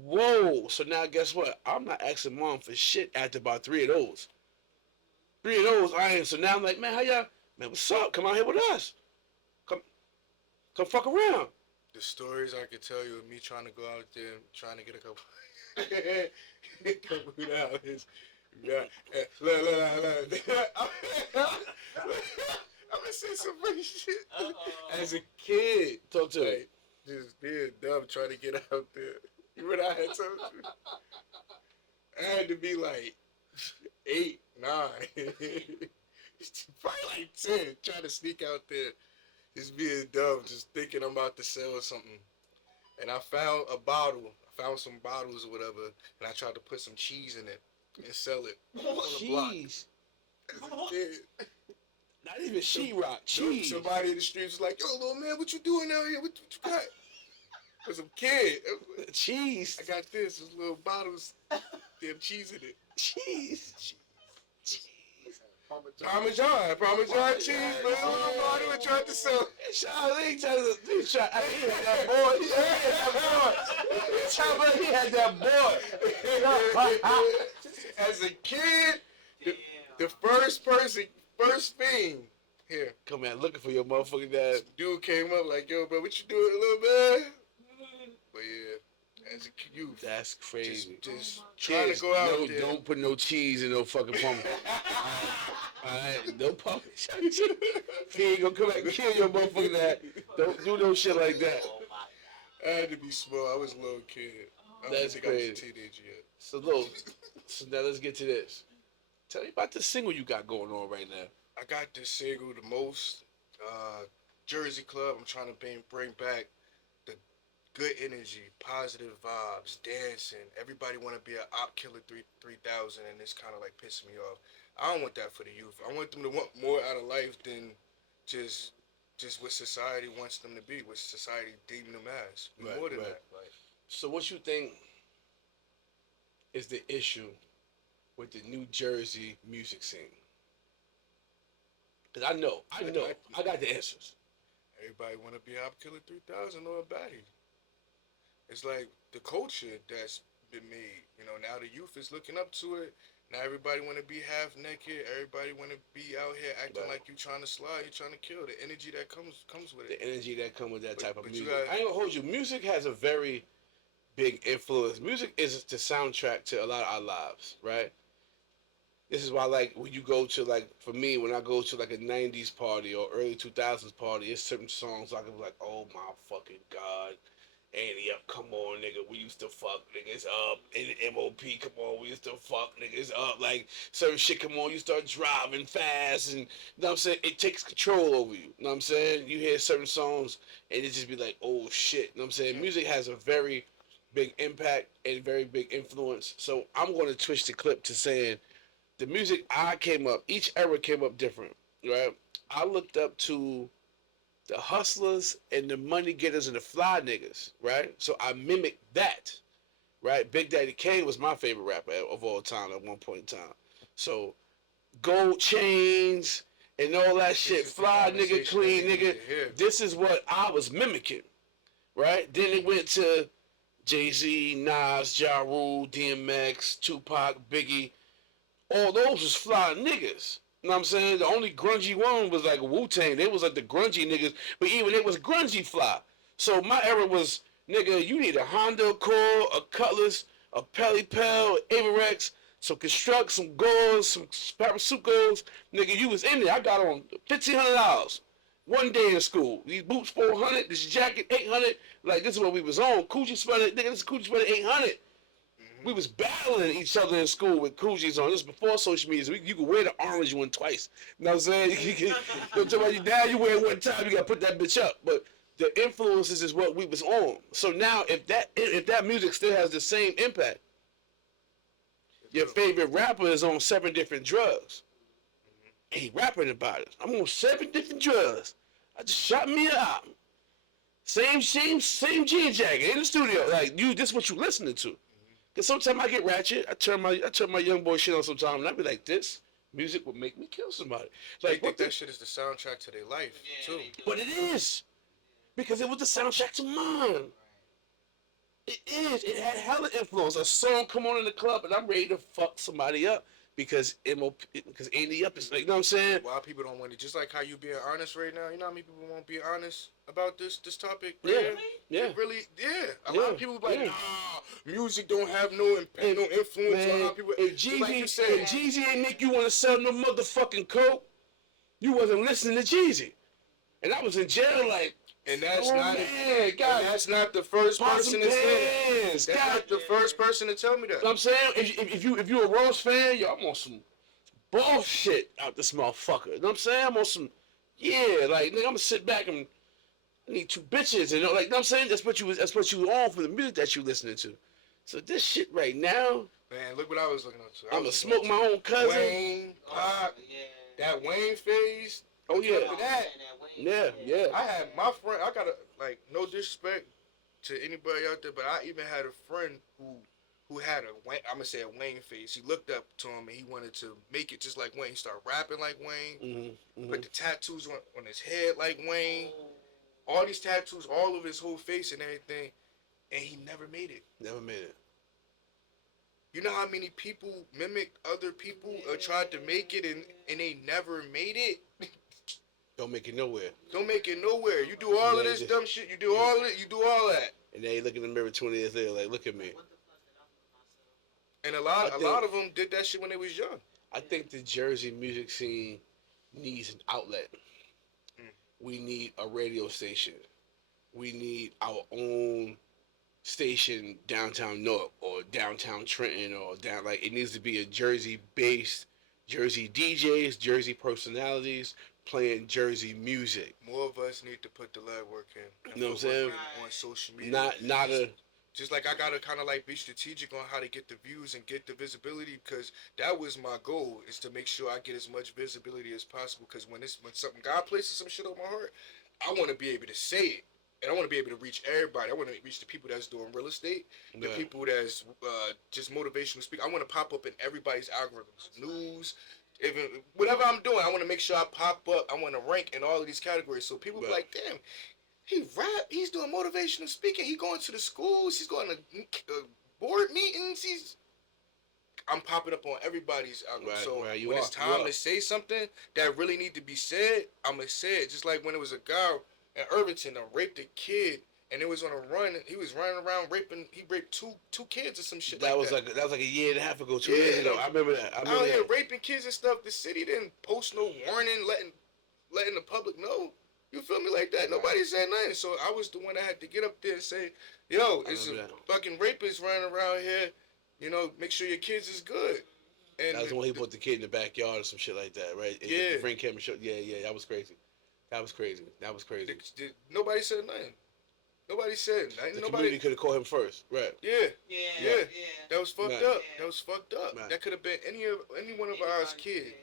Whoa. So now guess what? I'm not asking Mom for shit after about 3 of those. I ain't. So now I'm like, man, how y'all? Man, what's up? Come out here with us. Come fuck around. The stories I could tell you of me trying to go out there, trying to get a couple $2,000. Yeah. Look. I'm gonna say some funny shit. As a kid, talk to me. Just being dumb trying to get out there. You know what I had told you? I had to be like 8, 9, probably like 10, trying to sneak out there. Just being dumb, just thinking I'm about to sell something. And I found a bottle. I found some bottles or whatever, and I tried to put some cheese in it and sell it on the block. As a kid. Not even sheetrock, cheese. Somebody in the streets was like, yo, little man, what you doing out here? What you got? As a kid. Cheese. I got this little bottles, damn cheese in it. Cheese. Parmesan cheese, man. Nobody would try to sell. Charlie he had that boy. He had that boy. As a kid, the first thing here. Come on, looking for your motherfucking dad. Dude came up like, yo, bro, what you doing, little man? But yeah, as a youth. That's crazy. Just trying to go out there. Don't put no cheese in no fucking pumpkin. Alright, no pumpkin. He ain't gonna come back and kill your motherfucking dad. Don't do no shit like that. I had to be small. I was a little kid. That's crazy. I was a teenager yet. So now let's get to this. Tell me about the single you got going on right now. I got this single, The Most, Jersey Club. I'm trying to bring back the good energy, positive vibes, dancing. Everybody want to be an op killer 3000, and it's kind of like pissing me off. I don't want that for the youth. I want them to want more out of life than just what society wants them to be, what society deeming them as. More than that. So what you think is the issue with the New Jersey music scene? Because I know, I got the answers. Everybody want to be op killer 3000 or a baddie. It's like the culture that's been made. Now the youth is looking up to it. Now everybody want to be half naked. Everybody want to be out here acting like you trying to slide, you trying to kill. The energy that comes with it. The energy that comes with that type of music. I ain't gonna hold you. Music has a very big influence. Music is the soundtrack to a lot of our lives, right? This is why, like, when you go to, like, for me, when I go to, like, a 90s party or early 2000s party, it's certain songs I can be like, oh my fucking God. Andy up, come on, nigga. We used to fuck niggas up. And MOP, come on, we used to fuck niggas up. Like, certain shit, come on, you start driving fast. And, you know what I'm saying? It takes control over you. You know what I'm saying? You hear certain songs, and it just be like, oh shit. You know what I'm saying? Music has a very big impact and very big influence. So I'm going to twist the clip to saying, the music I came up, each era came up different, right? I looked up to the hustlers and the money getters and the fly niggas, right? So I mimicked that, right? Big Daddy Kane was my favorite rapper of all time at one point in time. So gold chains and all that shit, fly nigga, clean nigga. This is what I was mimicking, right? Then it went to Jay Z, Nas, Ja Rule, DMX, Tupac, Biggie. All those was fly niggas. You know what I'm saying? The only grungy one was like Wu-Tang. They was like the grungy niggas, but even it was grungy fly. So my era was, nigga, you need a Honda Accord, a Cutlass, a Pelly Pel, Averex, some Construct, some Gauze, some Parasucos. Nigga, you was in there. I got on $1,500. One day in school. These boots 400, this jacket 800. Like, this is what we was on. Coochie spent it, nigga, this Coochie spent 800. We was battling each other in school with Coogies on. This was before social media. So you could wear the orange one twice. You know what I'm saying? You talk about your dad, you wear it one time, you gotta put that bitch up. But the influences is what we was on. So now if that music still has the same impact, your favorite rapper is on 7 different drugs. And he rapping about it. I'm on 7 different drugs. I just shot me up. Same jean jacket in the studio. Like, this is what you listening to. Cause sometimes I get ratchet. I turn my young boy shit on sometimes, and I be like, this music would make me kill somebody. Like, think that shit is the soundtrack to their life too. But it is, because it was the soundtrack to mine. It is. It had hella influence. A song come on in the club, and I'm ready to fuck somebody up because because Andy up is like, you know what I'm saying? Why people don't want it? Just like how you being honest right now. You know how many people won't be honest about this topic? Yeah, right? yeah. Really, yeah. A lot of people be like, nah, music don't have no impact, no influence on how people. If Jeezy ain't make you want to sell no motherfucking coke, you wasn't listening to Jeezy. And I was in jail like, and that's not man, God, that's not the first person to say that. That's not the first person to tell me that. You know what I'm saying? If you a Rose fan, yo, I'm on some bullshit out this motherfucker. You know what I'm saying? I'm on some, yeah, like, nigga, I'm gonna sit back and I need 2 bitches, and like, you know what I'm saying? That's what you on for the music that you listening to. So this shit right now, man, look what I was looking up to. I'm gonna smoke my own cousin. Wayne, Pac, that Wayne phase. Oh yeah, that. Yeah. I had my friend. I gotta, like, no disrespect to anybody out there, but I even had a friend who had a Wayne. I'm gonna say a Wayne face. He looked up to him and he wanted to make it just like Wayne. He started rapping like Wayne. Put the tattoos on his head like Wayne. All these tattoos, all of his whole face and everything, and he never made it. Never made it. You know how many people mimicked other people or tried to make it and they never made it? Don't make it nowhere. Don't make it nowhere. You do all of this dumb shit. You do all it. You do all that. And they look in the mirror 20 years later, like, look at me. And a lot of them did that shit when they was young. I think the Jersey music scene needs an outlet. We need a radio station. We need our own station downtown Newark or downtown Trenton or down, like, it needs to be a Jersey-based, Jersey DJs, Jersey personalities playing Jersey music. More of us need to put the legwork in. You know what I'm saying? On social media. Just like I gotta kind of like be strategic on how to get the views and get the visibility, because that was my goal, is to make sure I get as much visibility as possible. Because when something, God places some shit on my heart, I want to be able to say it, and I want to be able to reach everybody. I want to reach the people that's doing real estate, the people that's just motivational speak. I want to pop up in everybody's algorithms, news, even whatever I'm doing. I want to make sure I pop up. I want to rank in all of these categories, so people be like, damn. He rap. He's doing motivational speaking. He going to the schools. He's going to board meetings. I'm popping up on everybody's album. So when it's time to say something that really need to be said, I'm gonna say it. Just like when it was a guy in Irvington that raped a kid and it was on a run. He was running around raping. He raped two kids or some shit That like was that. like that was like a year and a half ago, 2 years Yeah, ago. I remember that. I remember out here that. raping kids and stuff. The city didn't post no warning, letting the public know. You feel me like that? Right. Nobody said nothing. So I was the one that had to get up there and say, "Yo, I it's a remember that. fucking rapist running around here. You know, make sure your kids is good." And That was the one he put the kid in the backyard or some shit like that, right? And yeah, the friend came and showed. Yeah, yeah, that was crazy. That was crazy. That was crazy. nobody said nothing. Nobody said nothing. The Nobody. community could have called him first, right? Yeah, Yeah, yeah. yeah. That was fucked Right. up. Yeah. That was fucked up. Right. That could have been any one of our Anybody's kids. kid.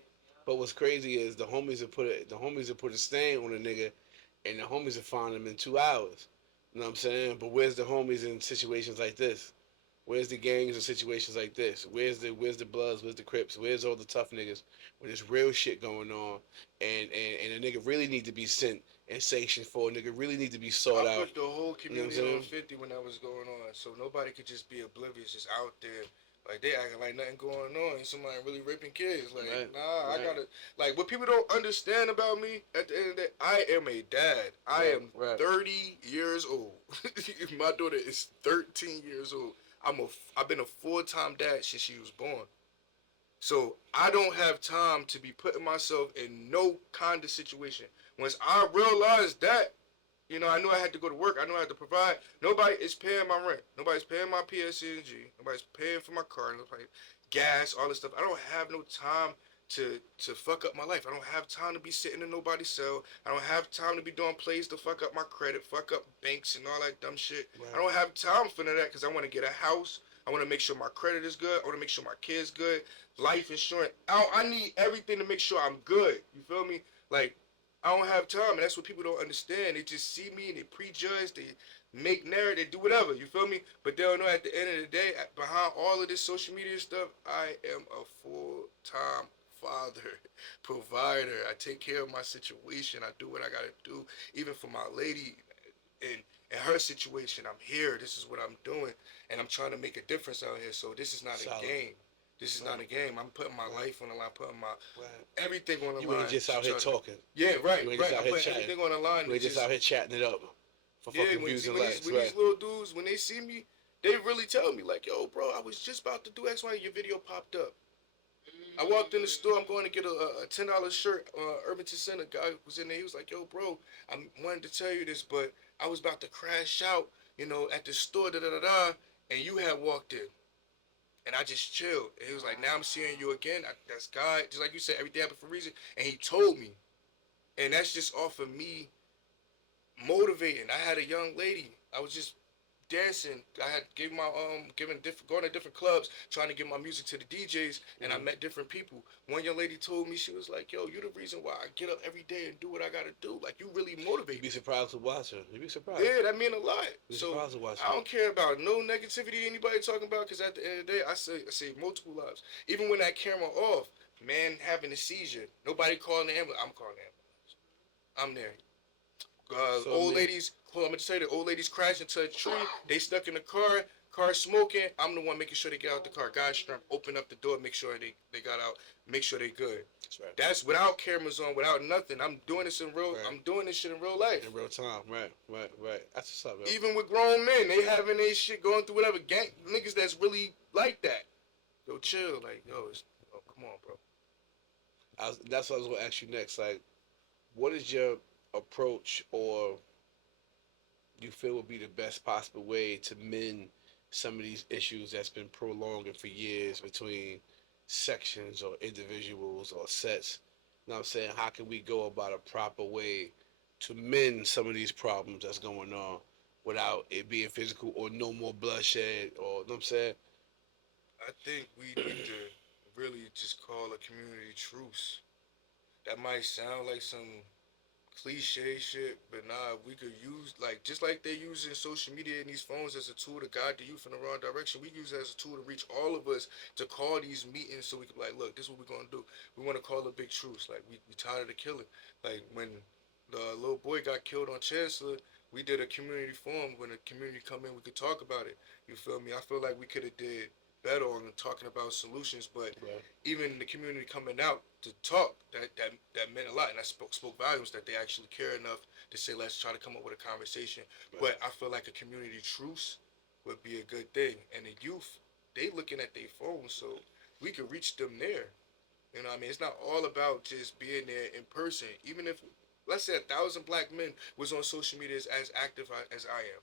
But what's crazy is the homies have put a stain on a nigga, and the homies have found him in 2 hours. You know what I'm saying? But where's the homies in situations like this? Where's the gangs in situations like this? Where's the Bloods? Where's the Crips? Where's all the tough niggas when there's real shit going on, and a nigga really need to be sent and sanctioned for? A nigga really need to be sought I out. put the whole You know what I'm community on saying? 50 when that was going on, so nobody could just be oblivious, just out there. Like, they acting like nothing going on, and somebody really raping kids. Like, Right, nah, right. I gotta. Like, what people don't understand about me, at the end of the day, I am a dad. I Right, am right. 30 years old. My daughter is 13 years old. I've been a full-time dad since she was born. So I don't have time to be putting myself in no kind of situation. Once I realized that, you know, I knew I had to go to work. I knew I had to provide. Nobody is paying my rent. Nobody's paying my PSE&G. Nobody's paying for my car. Nobody, gas, all this stuff. I don't have no time to fuck up my life. I don't have time to be sitting in nobody's cell. I don't have time to be doing plays to fuck up my credit, fuck up banks and all that dumb shit. Right. I don't have time for none of that because I want to get a house. I want to make sure my credit is good. I want to make sure my kids good. Life insurance. I need everything to make sure I'm good. You feel me? Like, I don't have time, and that's what people don't understand. They just see me and they prejudge, they make narrative, they do whatever. You feel me? But they don't know at the end of the day, behind all of this social media stuff, I am a full-time father, provider. I take care of my situation. I do what I gotta do, even for my lady in her situation. I'm here. This is what I'm doing, and I'm trying to make a difference out here. So this is not Solid. a game. This is not a game. I'm putting my life on the line, putting my Right. everything on the You line. ain't just out here talking. Yeah, right, You ain't right. just out I'm here putting chatting. everything on the line. You ain't just out here chatting it up for Yeah, fucking when, views and when, likes, these, when right? these little dudes, when they see me, they really tell me, like, yo, bro, I was just about to do X, Y, your video popped up. I walked in the store, I'm going to get a $10 shirt, Irvington Center. Guy was in there, he was like, yo, bro, I wanted to tell you this, but I was about to crash out, you know, at the store, da-da-da-da, and you had walked in. And I just chilled. And he was like, now I'm seeing you again. That's God. Just like you said, everything happened for a reason. And he told me. And that's just off of me motivating. I had a young lady. I was just dancing. I had gave my going to different clubs, trying to give my music to the DJs, and I met different people. One young lady told me, she was like, yo, you the reason why I get up every day and do what I gotta do. Like, you really motivate You'd be me. surprised to watch her. You'd be surprised. Yeah, that mean a lot. You'd be So surprised to watch I her. don't care about no negativity anybody talking about, because at the end of the day, I save multiple lives. Even when that camera off, man having a seizure, nobody calling the ambulance. I'm calling the ambulance. I'm there. So, Old man, ladies, hold on, I'm gonna tell you, the old ladies crashed into a tree. They stuck in the car smoking. I'm the one making sure they get out the car. God's strength, open up the door, make sure they got out, make sure they good. That's right. That's without cameras on, without nothing. I'm doing this in real. Right. I'm doing this shit in real life. In real time, right. That's what's up, yo. Even with grown men, they having their shit going through whatever gang niggas that's really like that. Yo, chill, like come on, bro. That's what I was gonna ask you next. Like, what is your approach, or you feel would be the best possible way to mend some of these issues that's been prolonging for years between sections or individuals or sets? You know what I'm saying? How can we go about a proper way to mend some of these problems that's going on without it being physical or no more bloodshed, or, you know what I'm saying? I think we need to really just call a community truce. That might sound like some cliche shit, but nah, we could use, like, just like they're using social media and these phones as a tool to guide the youth in the wrong direction, we use it as a tool to reach all of us, to call these meetings so we can be like, look, this is what we're gonna do. We want to call a big truce. Like, we tired of the killing. Like, when the little boy got killed on Chancellor, we did a community forum. When the community come in, we could talk about it. You feel me? I feel like we could have did better on talking about solutions. But Right. even the community coming out to talk, that meant a lot, and that spoke volumes that they actually care enough to say, let's try to come up with a conversation. Right. But I feel like a community truce would be a good thing, and the youth, they looking at their phones, so we could reach them there. You know what I mean? It's not all about just being there in person. Even if, let's say, 1,000 black men was on social media as active as I am.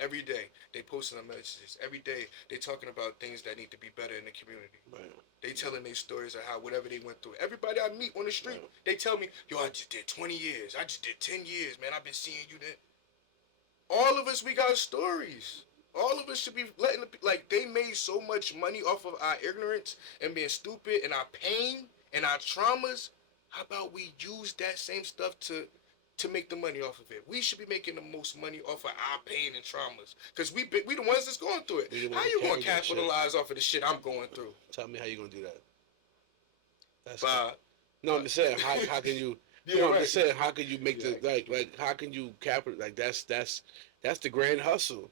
Every day they posting their messages. Every day they talking about things that need to be better in the community. Right. They telling their stories of how whatever they went through. Everybody I meet on the street, Right. they tell me, yo, I just did 20 years. I just did 10 years, man. I've been seeing you there. All of us, we got stories. All of us should be letting like they made so much money off of our ignorance and being stupid and our pain and our traumas. How about we use that same stuff to make the money off of it? We should be making the most money off of our pain and traumas because we the ones that's going through it. We the How ones that you gonna carry that shit. capitalize off of the shit I'm going through? Tell me how you gonna do that. That's By no. I'm just saying. How can you? yeah, No, I'm right. just saying. How can you make Yeah, the like? How can you capital like that's the grand hustle.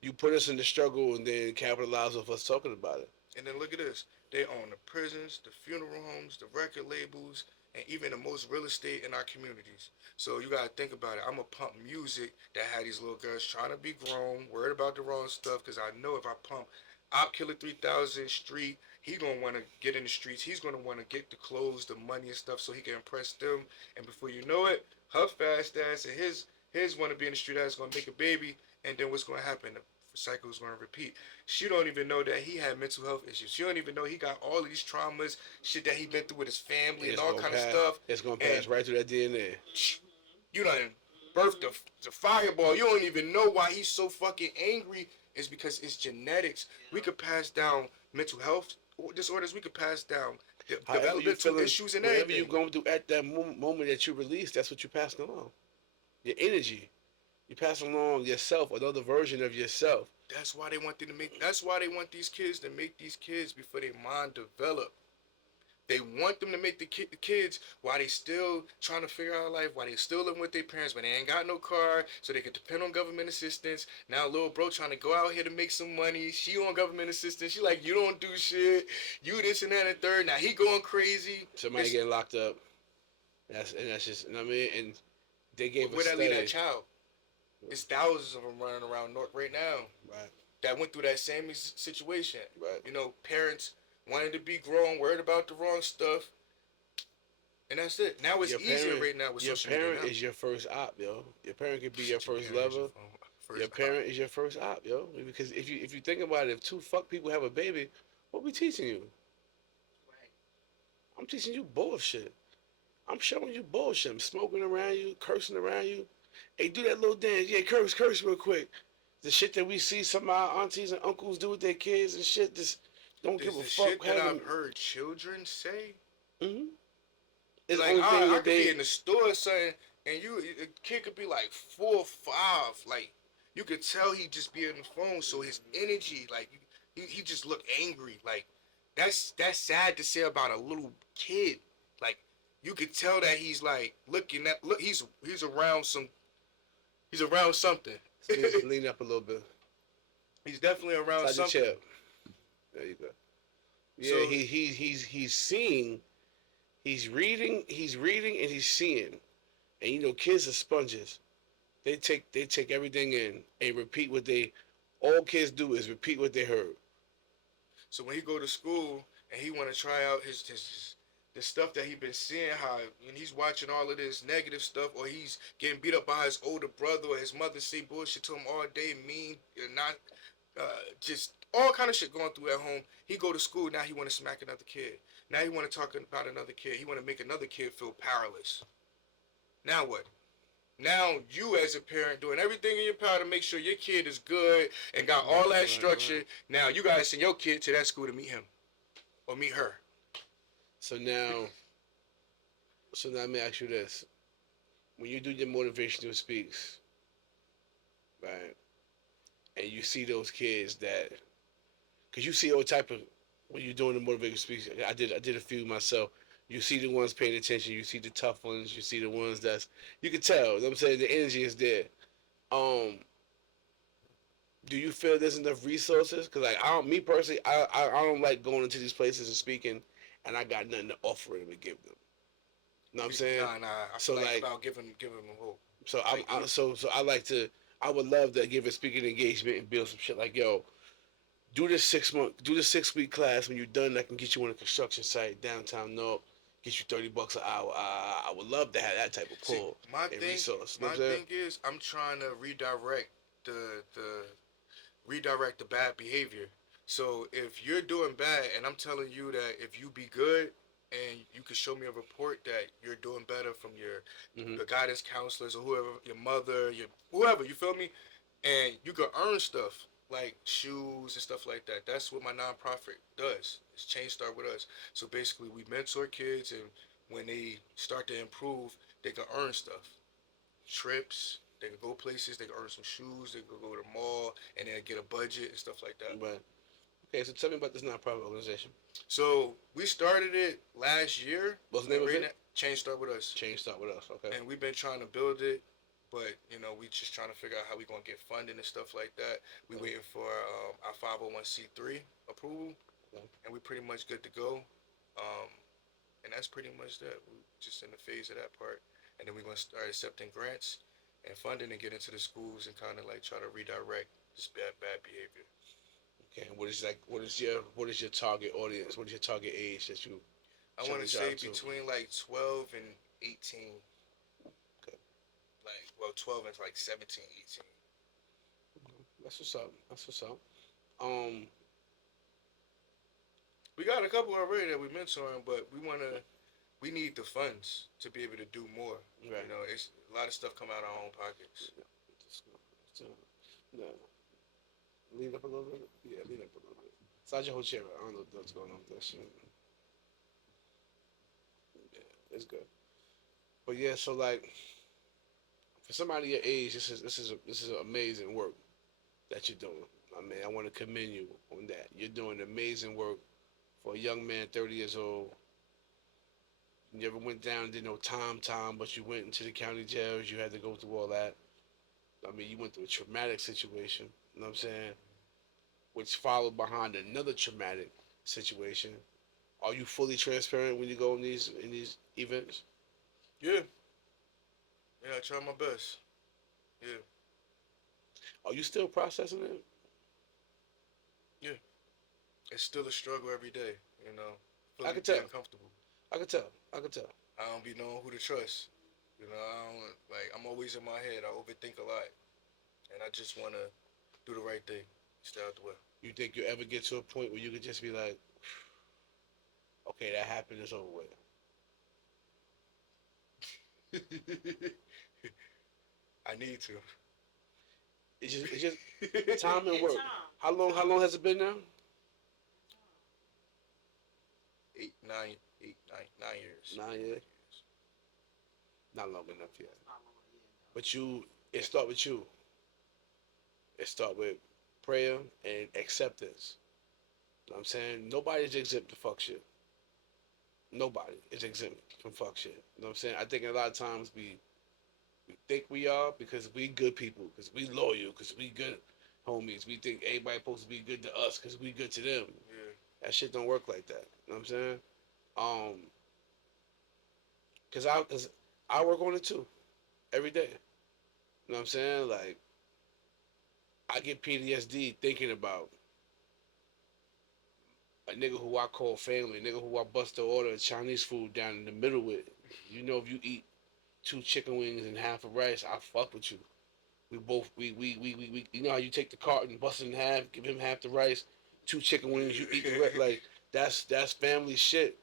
You put us in the struggle and then capitalize off us talking about it. And then look at this. They own the prisons, the funeral homes, the record labels, and even the most real estate in our communities. So you gotta think about it. I'm gonna pump music that had these little girls trying to be grown, worried about the wrong stuff. Cause I know if I pump Op Killer 3000 Street, he gonna wanna get in the streets. He's gonna wanna get the clothes, the money and stuff, so he can impress them. And before you know it, her fast ass and his wanna be in the street ass gonna make a baby. And then what's gonna happen? The cycle is gonna repeat. She don't even know that he had mental health issues. She don't even know he got all of these traumas, shit that he been through with his family and all kind of stuff. It's gonna pass right through that DNA. You done birthed the fireball. You don't even know why he's so fucking angry. It's because it's genetics. We could pass down mental health disorders. We could pass down However you developmental feeling, issues and whatever everything. you going through at that moment that you release, that's what you passing along. Your energy. You pass along yourself, another version of yourself. That's why they want them to make. That's why they want these kids to make these kids before their mind develop. They want them to make the kids while they still trying to figure out life, while they still living with their parents, when they ain't got no car, so they can depend on government assistance. Now little bro trying to go out here to make some money. She on government assistance. She like, you don't do shit. You this and that and third. Now he going crazy. Somebody getting locked up. That's just, you know what I mean? And they gave Where a that leave study. that child? It's thousands of them running around Newark right now Right, that went through that same situation. right. You know, parents wanted to be grown, worried about the wrong stuff, and that's it. Now it's Your easier parent- right now with Your social media. parent now. is your first op, yo. Your parent could be your first Parent is lover. first Your op. parent is your first op, yo. Because if you think about it, if two fuck people have a baby, what we teaching you? right. I'm teaching you bullshit. I'm showing you bullshit. I'm smoking around you, cursing around you. Hey, do that little dance. Yeah, curse real quick. The shit that we see some of our aunties and uncles do with their kids and shit, just don't give a The fuck. shit that I've heard children say. Mm-hmm. It's Like the only thing I that could be they. in the store or something, and a kid could be like 4 or 5. Like you could tell he just be on the phone, so his energy, like he just look angry. Like that's sad to say about a little kid. Like you could tell that he's like he's around he's around something. Lean up a little bit. He's definitely around Slide your something. chair. There you go. Yeah, So- he's seeing, he's reading, and he's seeing. And you know, kids are sponges. They take everything in and repeat what they. All kids do is repeat what they heard. So when he go to school and he want to try out his the stuff that he been seeing, how when he's watching all of this negative stuff, or he's getting beat up by his older brother, or his mother say bullshit to him all day, mean, and not just all kind of shit going through at home. He go to school now. He want to smack another kid. Now he want to talk about another kid. He want to make another kid feel powerless. Now what? Now you as a parent doing everything in your power to make sure your kid is good and got all that structure. Now you gotta send your kid to that school to meet him or meet her. So now let me ask you this: when you do your motivational speaks, right, and you see those kids that, cause you see all type of when you're doing the motivational speaks. I did a few myself. You see the ones paying attention. You see the tough ones. You see the ones that's you can tell. You know what I'm saying the energy is there. Um, do you feel there's enough resources? Because like I don't, me personally, I don't like going into these places and speaking, and I got nothing to offer them to give them. You know what I'm saying? Nah, I So feel like like, about giving them hope. so Like so I like to. I would love to give a speaking engagement and build some shit. Like yo, do this 6 week class. When you're done, I can get you on a construction site downtown Newark. Get you $30 an hour. I would love to have that type of see, pull and resource. You know my what I'm saying? thing is, I'm trying to the redirect the bad behavior. So if you're doing bad, and I'm telling you that if you be good, and you can show me a report that you're doing better from Mm-hmm. the guidance counselors or whoever, your mother, your whoever, you feel me? And you can earn stuff like shoes and stuff like that. That's what my nonprofit does. It's Change Start with Us. So basically, we mentor kids, and when they start to improve, they can earn stuff, trips. They can go places. They can earn some shoes. They can go to the mall and then get a budget and stuff like that. But okay, so tell me about this nonprofit organization. So we started it last year. What's the name of Right it? now, Change Start with Us, Change start with us. Okay. and we've been trying to build it, but we just trying to figure out how we gonna get funding and stuff like that. We Okay. waiting for our 501c3 approval, Okay. and we pretty much good to go. Um, and that's pretty much that. We just in the phase of that part, and then we're gonna start accepting grants and funding and get into the schools and kind of like try to redirect this bad behavior. Okay. What is your target audience? What is your target age that you I trying want to to say drive to? between like 12 and 18, Okay. like well 12 and like 17, 18. That's what's up. That's what's up. Um. We got a couple already that we mentoring, but we need the funds to be able to do more. Right. It's a lot of stuff come out of our own pockets. No. Lean up a little bit. Yeah, lean up a little bit. Slide your whole chair. I don't know what's going on with that shit. Yeah, it's good. But yeah, so like for somebody your age, this is amazing work that you're doing. I mean, I want to commend you on that. You're doing amazing work for a young man, 30 years old. You never went down and did no time, but you went into the county jails. You had to go through all that. I mean, you went through a traumatic situation. You know what I'm saying? Which followed behind another traumatic situation. Are you fully transparent when you go in these events? Yeah, yeah, I try my best. Yeah, Are you still processing it? yeah. It's still a struggle every day. I Feeling could tell. uncomfortable. I could tell. I could tell. I don't be knowing who to trust. I don't like. I'm always in my head. I overthink a lot, and I just want to do the right thing. Stay out the way. You think you ever get to a point where you could just be like, okay, that happened, it's over with. I need to. It's just time and work. How long has it been now? 8, 9 years. 9 years. Not long enough yet. But it start with you. It start with prayer and acceptance. You know what I'm saying? Nobody's exempt to fuck shit. Nobody is exempt from fuck shit. You know what I'm saying? I think a lot of times we think we are because we good people, because we loyal, because we good homies. We think everybody supposed to be good to us because we good to them. Yeah. That shit don't work like that. You know what I'm saying? Um, cause I work on it too, every day. You know what I'm saying? Like I get PTSD thinking about a nigga who I call family, a nigga who I bust the order of Chinese food down in the middle with. If you eat 2 chicken wings and half of rice, I fuck with you. We both we you know how you take the carton, bust it in half, give him half the rice, 2 chicken wings, you eat the rest. Like that's family shit.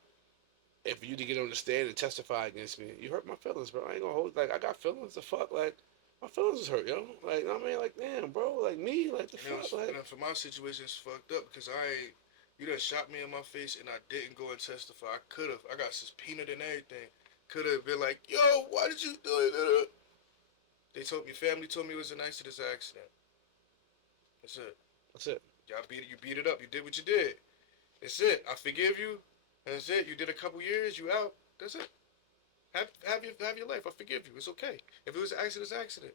And for you to get on the stand and testify against me, you hurt my feelings, bro. I ain't gonna hold, like I got feelings. The fuck, like my feelings is hurt, yo. Like I mean, like damn, bro, like me, like the fuck, like. For my situation, it's fucked up because you done shot me in my face and I didn't go and testify. I could have. I got subpoenaed and everything. Could have been like, yo, why did you do it? Family told me it was an accident. That's it. That's it. You beat it up. You did what you did. That's it. I forgive you. That's it. You did a couple years. You out. That's it. Have your life. I forgive you. It's okay. If it was an accident, it's an accident.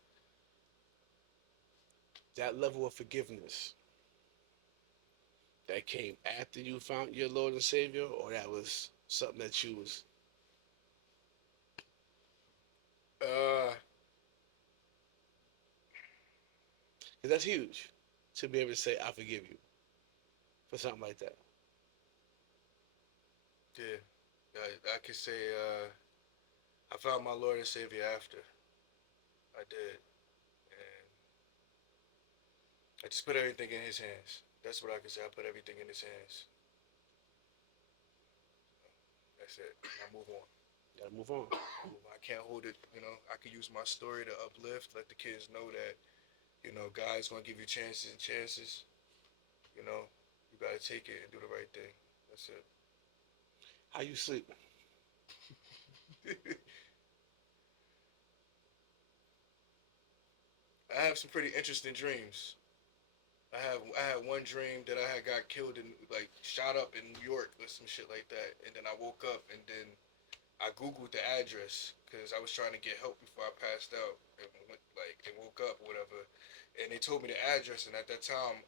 that level of forgiveness that came after you found your Lord and Savior, or that was something that you was? Uh, Because that's huge to be able to say, "I forgive you" for something like that. yeah, I could say I found my Lord and Savior after I did, and I just put everything in His hands. That's what I can say. I put everything in His hands. That's it. And I move on. Gotta move on. I can't hold it. I can use my story to uplift, let the kids know that God's gonna give you chances and chances. You know, you gotta take it and do the right thing. That's How you sleep? it. I have some pretty interesting dreams. I had one dream that I had got killed and like shot up in New York or some shit like that, and then I woke up and then I googled the address because I was trying to get help before I passed out and and woke up or whatever, and they told me the address, and at that time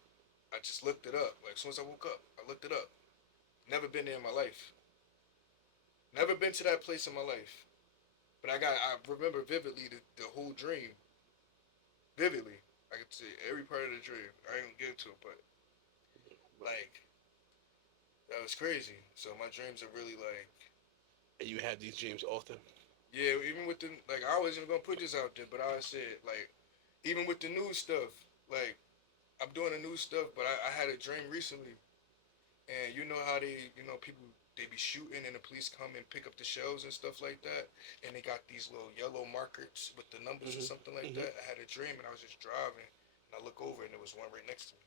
I just looked it up. Like as soon as I woke up, I looked it up. Never been there in my life. Never been to that place in my life. But I remember vividly the whole dream. Vividly. I could see every part of the dream. I ain't gonna get into it, but like that was crazy. So my dreams are really like And you have these dreams often. yeah, even with the like I wasn't even gonna put this out there, but I said like even with the news stuff, like I'm doing the news stuff, but I had a dream recently, and you know how people they be shooting and the police come and pick up the shells and stuff like that, and they got these little yellow markers with the numbers or Hmm. something like Hmm. that. I had a dream and I was just driving, and I look over and there was one right next to me.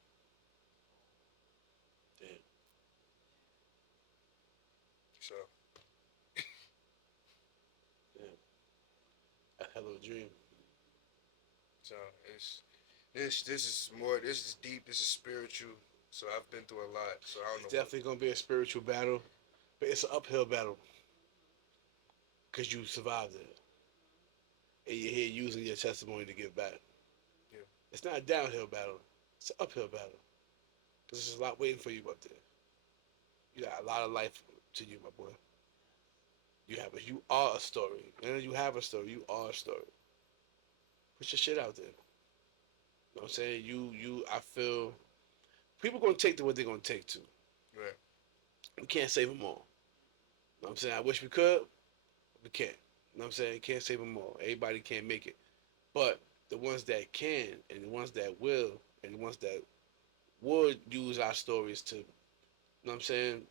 Damn. So Damn. A hell of a dream. so it's this is more this is deep, this is spiritual. So I've been through a lot. So I don't It's know what. definitely gonna be a spiritual battle, but it's an uphill battle because you survived it, and you're here using your testimony to give back. Yeah, It's not a downhill battle; it's an uphill battle because there's a lot waiting for you up there. You got a lot of life to you, my boy. You are a story, and you have a story. You are a story. Put your shit out there. You know what I'm saying? I feel people gonna take to what they're gonna take to. right. We can't save them all. You know what I'm saying? I wish we could, but we can't. You know what I'm saying? Can't save them all. Everybody can't make it. But the ones that can, and the ones that will, and the ones that would use our stories to, you know what I'm saying?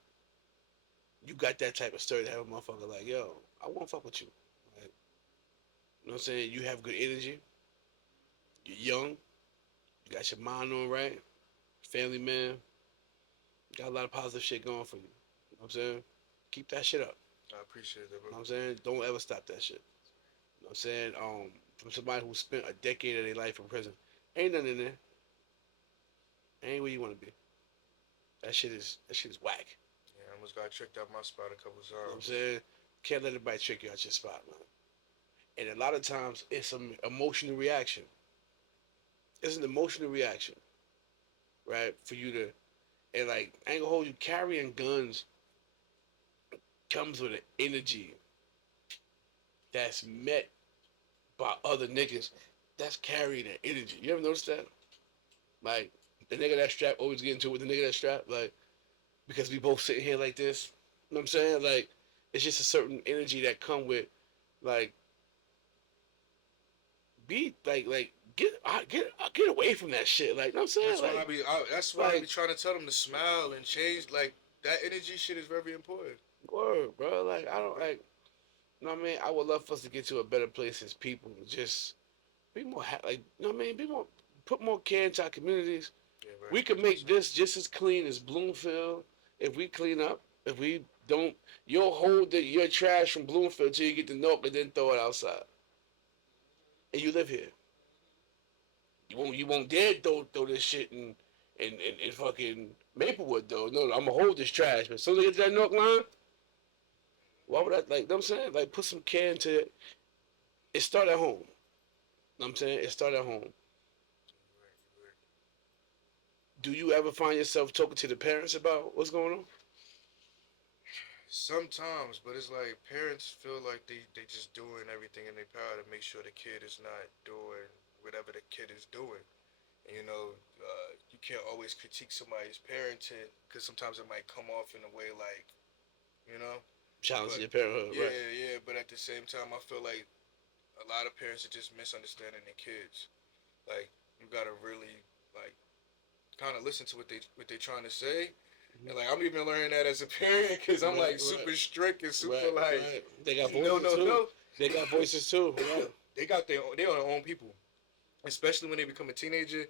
You got that type of story to have a motherfucker like, yo, I won't fuck with you. Like, you know what I'm saying? You have good energy. You're young. You got your mind on right. Family man. Got a lot of positive shit going for you. You know what I'm saying? Keep that shit up. I appreciate that, bro. You know what I'm saying? Don't ever stop that shit. You know what I'm saying? From somebody who spent a decade of their life in prison, ain't nothing in there. Ain't where you want to be. That shit is whack. Yeah, I almost got tricked out my spot a couple You know what I'm times. saying? Can't let anybody trick you out your spot, man. And a lot of times it's an emotional reaction. It's an emotional reaction, right? For you to and like I ain't gonna hold you carrying guns comes with an energy that's met by other niggas that's carrying that energy. You ever notice that? Like the nigga that strap always get into it with the nigga that strap, like because we both sitting here like this. You know what I'm saying? Like it's just a certain energy that come with like be like get away from that shit. Like you know what I'm saying? That's why I be Like trying to tell them to smile and change. Like that energy shit is very important. word, bro. Like I don't like you know what I mean? I would love for us to get to a better place as people. Just be more like you know what I mean? Be more put more care into our communities. Yeah, right. We could make this just as clean as Bloomfield if we clean up. If we don't, you'll hold your trash from Bloomfield till you get to Newark and then throw it outside. And you live here. You won't dare throw this shit in fucking Maplewood though. No, I'm gonna hold this trash. But as soon as I get to that Newark line, why would I like? You know what I'm saying, like put some care into it. It start at home. You know what I'm saying, it start at home. do you ever find yourself talking to the parents about what's going on? Sometimes, but it's like parents feel like they just doing everything in their power to make sure the kid is not doing whatever the kid is doing. And, you can't always critique somebody's parenting because sometimes it might come off in a way like, you know. Challenge But your parenthood, yeah, right? yeah. But at the same time, I feel like a lot of parents are just misunderstanding their kids. Like you gotta really like kind of listen to what they trying to say. And like I'm even learning that as a parent because I'm Right, like right, super strict and super right, like right. They got no voices no too. no. They got voices too, right? They got they are their own people, especially when they become a teenager.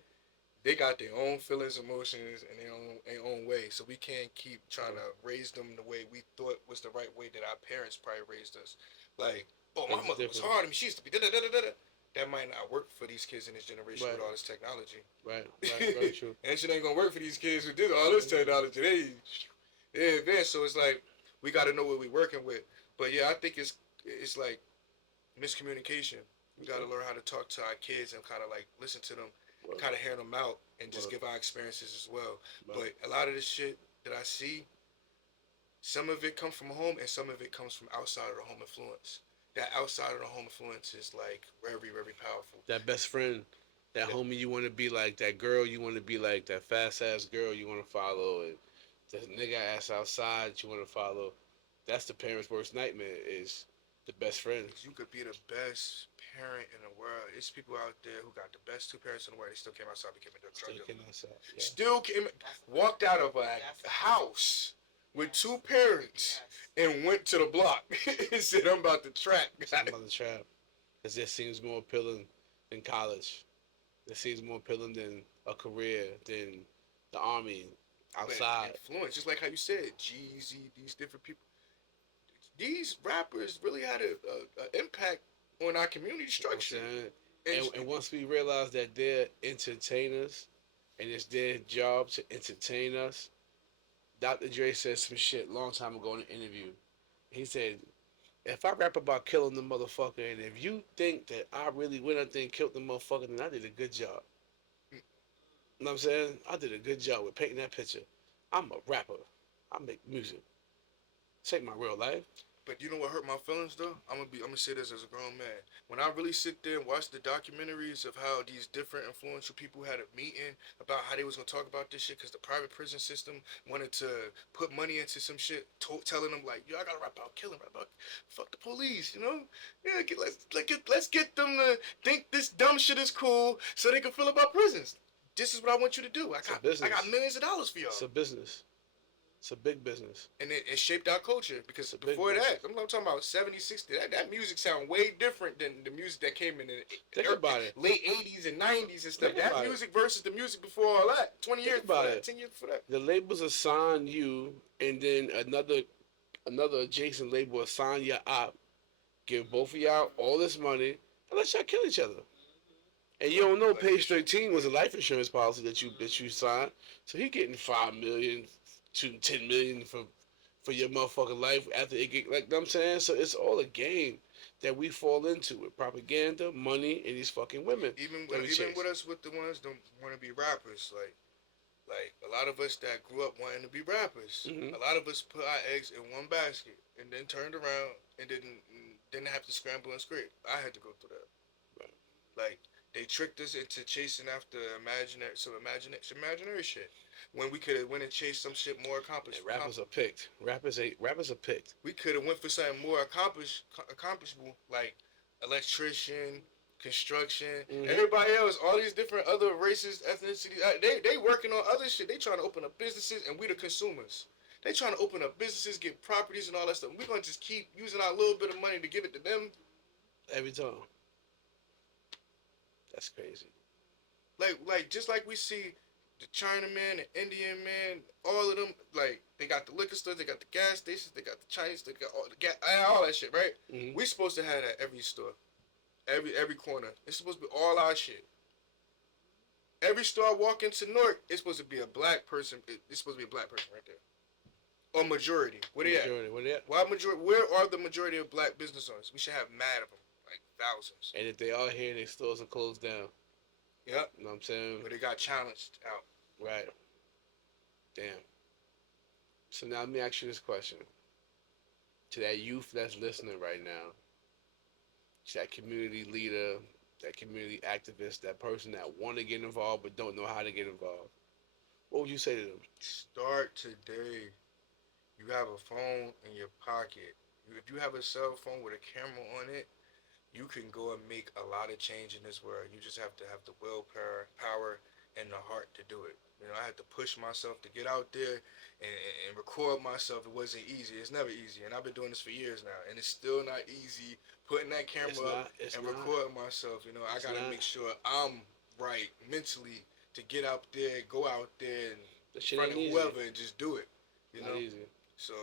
They got their own feelings, emotions, and their own way. So we can't keep trying to raise them the way we thought was the right way that our parents probably raised us. Like, oh, my It's mother was different, hard on me. She used to be da da da da da. That might not work for these kids in this generation right, with all this technology. right, right. Very true. And shit ain't gonna work for these kids with this all this technology. They advanced, so it's like we got to know what we working with. But yeah, I think it's like miscommunication. We got to learn how to talk to our kids and kind of like listen to them, Well, kind of hear them out, and just well, give our experiences as well. well, But a lot of the shit that I see, some of it comes from home and some of it comes from outside of the home influence. That outside of the home influence is like very, very powerful. that best friend, that That, homie you want to be like, that girl you want to be like, that fast ass girl you want to follow, and that nigga ass outside you want to follow. That's the parents' worst nightmare is the best friend. you could be the best parent in the world. It's people out there who got the best two parents in the world. They still came outside, became a drug Still dealer. can outside. Yeah. Still came, walked out of a house with two parents and went to the block and said, "I'm about to trap." Something about the trap. Because it seems more appealing than college. It seems more appealing than a career, than the army But outside. influence, just like how you said, Jeezy, these different people, these rappers really had a impact on our community You know what I'm structure. saying? And And once we realize that they're entertainers and it's their job to entertain us, Dr. Dre said some shit long time ago in an interview. He said, if I rap about killing the motherfucker, and if you think that I really went out there and killed the motherfucker, then I did a good job. You know what I'm saying? I did a good job with painting that picture. I'm a rapper. I make music. This ain't my real life. But you know what hurt my feelings though? I'm gonna say this as a grown man. When I really sit there and watch the documentaries of how these different influential people had a meeting about how they was gonna talk about this shit because the private prison system wanted to put money into some shit, telling them like, yo, I gotta rap about killing, rap about fuck the police, you know? Yeah, let's get them to think this dumb shit is cool so they can feel about prisons. This is what I want you to do. It's a business. I got millions of dollars for y'all. It's a business. It's a big business. And it shaped our culture because It's a big before that, business. I'm talking about 70s, 60s. That music sound way different than the music that came in the Think about it. late 80s and 90s and stuff. Think That about it. music versus the music before all that. 20 years Think about before that, it. 10 years before that. The labels assign you, and then another adjacent label assign your op, give both of y'all all this money, and let y'all kill each other. And you don't know page 13 was a life insurance policy that you signed, so he getting 5 million to 10 million for your motherfucking life after it get, like, you know what I'm saying. So it's all a game that we fall into with propaganda, money, and these fucking women. Even that we even chase. with us, with the ones that want to be rappers, like a lot of us that grew up wanting to be rappers. Mhm. A lot of us put our eggs in one basket and then turned around and didn't have to scramble and scrape. I had to go through that. Right. Like they tricked us into chasing after imaginary shit when we could have went and chased some shit more accomplished. And rappers are picked. Rappers are picked. We could have went for something more accomplishable like electrician, construction. Mhm. Everybody else, all these different other races, ethnicities, they working on other shit. They trying to open up businesses, and we the consumers. They trying to open up businesses, get properties, and all that stuff. We're gonna just keep using our little bit of money to give it to them. Every time. That's crazy. Like just like we see the Chinaman, the Indian man, all of them, like they got the liquor stores, they got the gas stations, they got the Chinese, they got all the gas, all that shit, right? Mhm. We supposed to have that every store, every corner. It's supposed to be all our shit. Every store I walk into Newark, it's supposed to be a black person. It's supposed to be a black person right there. Or majority. Where they at? Majority. Where they at? Why majority? Where are the majority of black business owners? We should have mad of them, like thousands. And if they are here, their stores are closed down. Yep. You know what I'm saying? But they got challenged out. Right. Damn. So now let me ask you this question. To that youth that's listening right now, to that community leader, that community activist, that person that want to get involved but don't know how to get involved, what would you say to them? Start today. You have a phone in your pocket. If you have a cell phone with a camera on it, you can go and make a lot of change in this world. You just have to have the power, and the heart to do it. You know, I had to push myself to get out there and record myself. It wasn't easy. It's never easy. And I've been doing this for years now. And it's still not easy putting that camera up and recording myself. You know, I got to make sure I'm right mentally to get out there, go out there and in front of whoever and just do it. You know? So,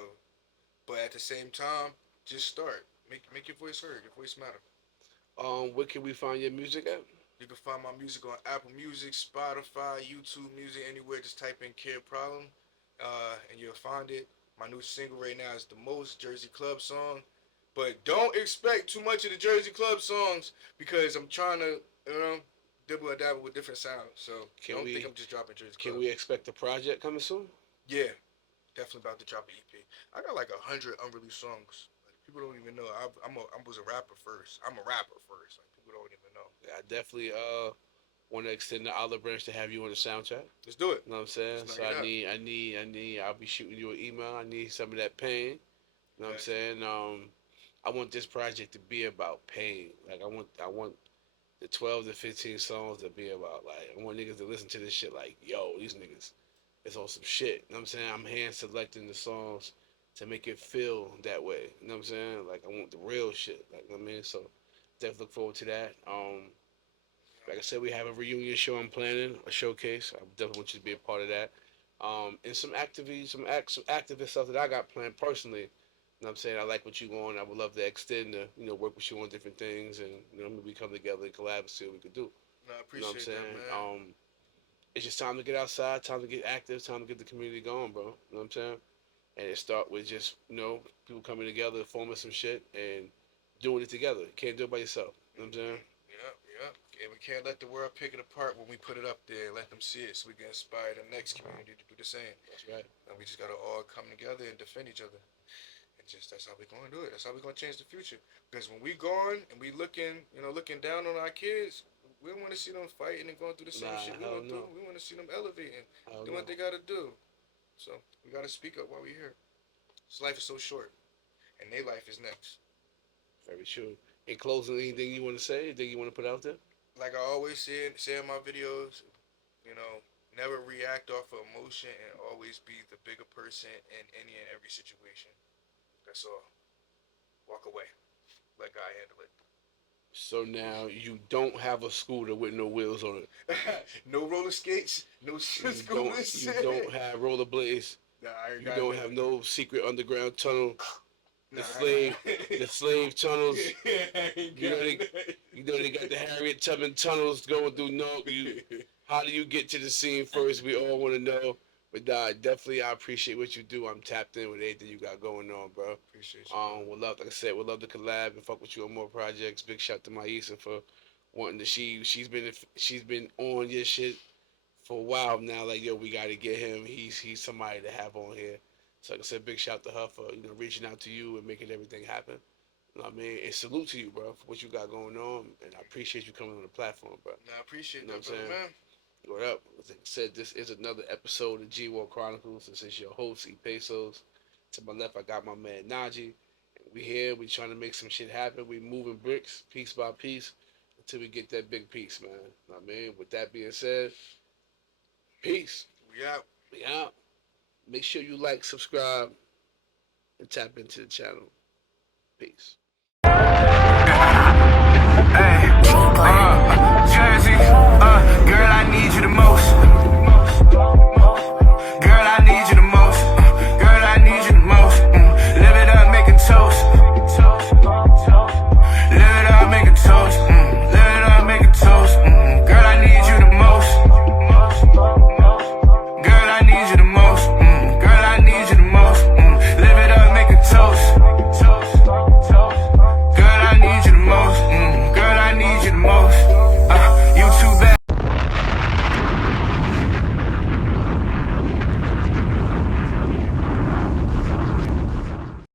but at the same time, just start. Make your voice heard. Your voice matter. Where can we find your music at? You can find my music on Apple Music, Spotify, YouTube Music, anywhere. Just type in Kid Problem, and you'll find it. My new single right now is the most Jersey Club song. But don't expect too much of the Jersey Club songs because I'm trying to, dibble and dabble with different sounds. So don't think I'm just dropping Jersey Club. Can we expect the project coming soon? Yeah, definitely about to drop an EP. I got like 100 unreleased songs. People don't even know. I was a rapper first. I'm a rapper first. Like, people don't even know. Yeah, I definitely want to extend the olive branch to have you on the soundtrack. Let's do it. You know what I'm saying? So I need. I'll be shooting you an email. I need some of that pain. You know what I'm saying? I want this project to be about pain. Like I want the 12 to 15 songs to be about like I want niggas to listen to this shit like yo these niggas is on some shit. You know what I'm saying? I'm hand selecting the songs to make it feel that way. You know what I'm saying? Like, I want the real shit. Like, you know what I mean? So, definitely look forward to that. Like I said, we have a reunion show I'm planning, a showcase. I definitely want you to be a part of that. And some activist stuff that I got planned personally. You know what I'm saying? I like what you're on. I would love to extend the, work with you on different things and, maybe we come together and collab and see what we could do. No, I appreciate that, man. It's just time to get outside, time to get active, time to get the community going, bro. You know what I'm saying? And it start with just, people coming together, forming some shit, and doing it together. You can't do it by yourself. You know what I'm saying? Yeah. And we can't let the world pick it apart when we put it up there and let them see it so we can inspire the next community to do the same. That's right. And we just got to all come together and defend each other. And that's how we're going to do it. That's how we're going to change the future. Because when we gone and we looking down on our kids, we don't want to see them fighting and going through the same shit we went through. We want to see them elevating, doing what they got to do. So we got to speak up while we're here. This life is so short, and their life is next. Very true. In closing, anything you want to say? Anything you want to put out there? Like I always say in my videos, never react off of emotion and always be the bigger person in any and every situation. That's all. Walk away. Let God handle it. So now you don't have a scooter with no wheels on it. No roller skates, no scooters. You don't have rollerblades. Nah, you don't have no secret underground tunnel. The slave tunnels. You know they got the Harriet Tubman tunnels going through Newark. How do you get to the scene first? We all want to know. But definitely, I appreciate what you do. I'm tapped in with everything you got going on, bro. Appreciate you. We'd love to collab and fuck with you on more projects. Big shout to Maisa for wanting to. She's been on your shit for a while now. Like yo, we got to get him. He's somebody to have on here. So like I said, big shout to her for reaching out to you and making everything happen. You know what I mean? And salute to you, bro, for what you got going on. And I appreciate you coming on the platform, bro. I appreciate that, brother, man. What up? Like I said, this is another episode of G-War Chronicles. This is your host, E. Pesos. To my left, I got my man, Najee. We here. We trying to make some shit happen. We moving bricks, piece by piece, until we get that big piece, man. You know what I mean? With that being said, peace. We out. Make sure you like, subscribe, and tap into the channel. Peace. Jersey, girl, I need you the most.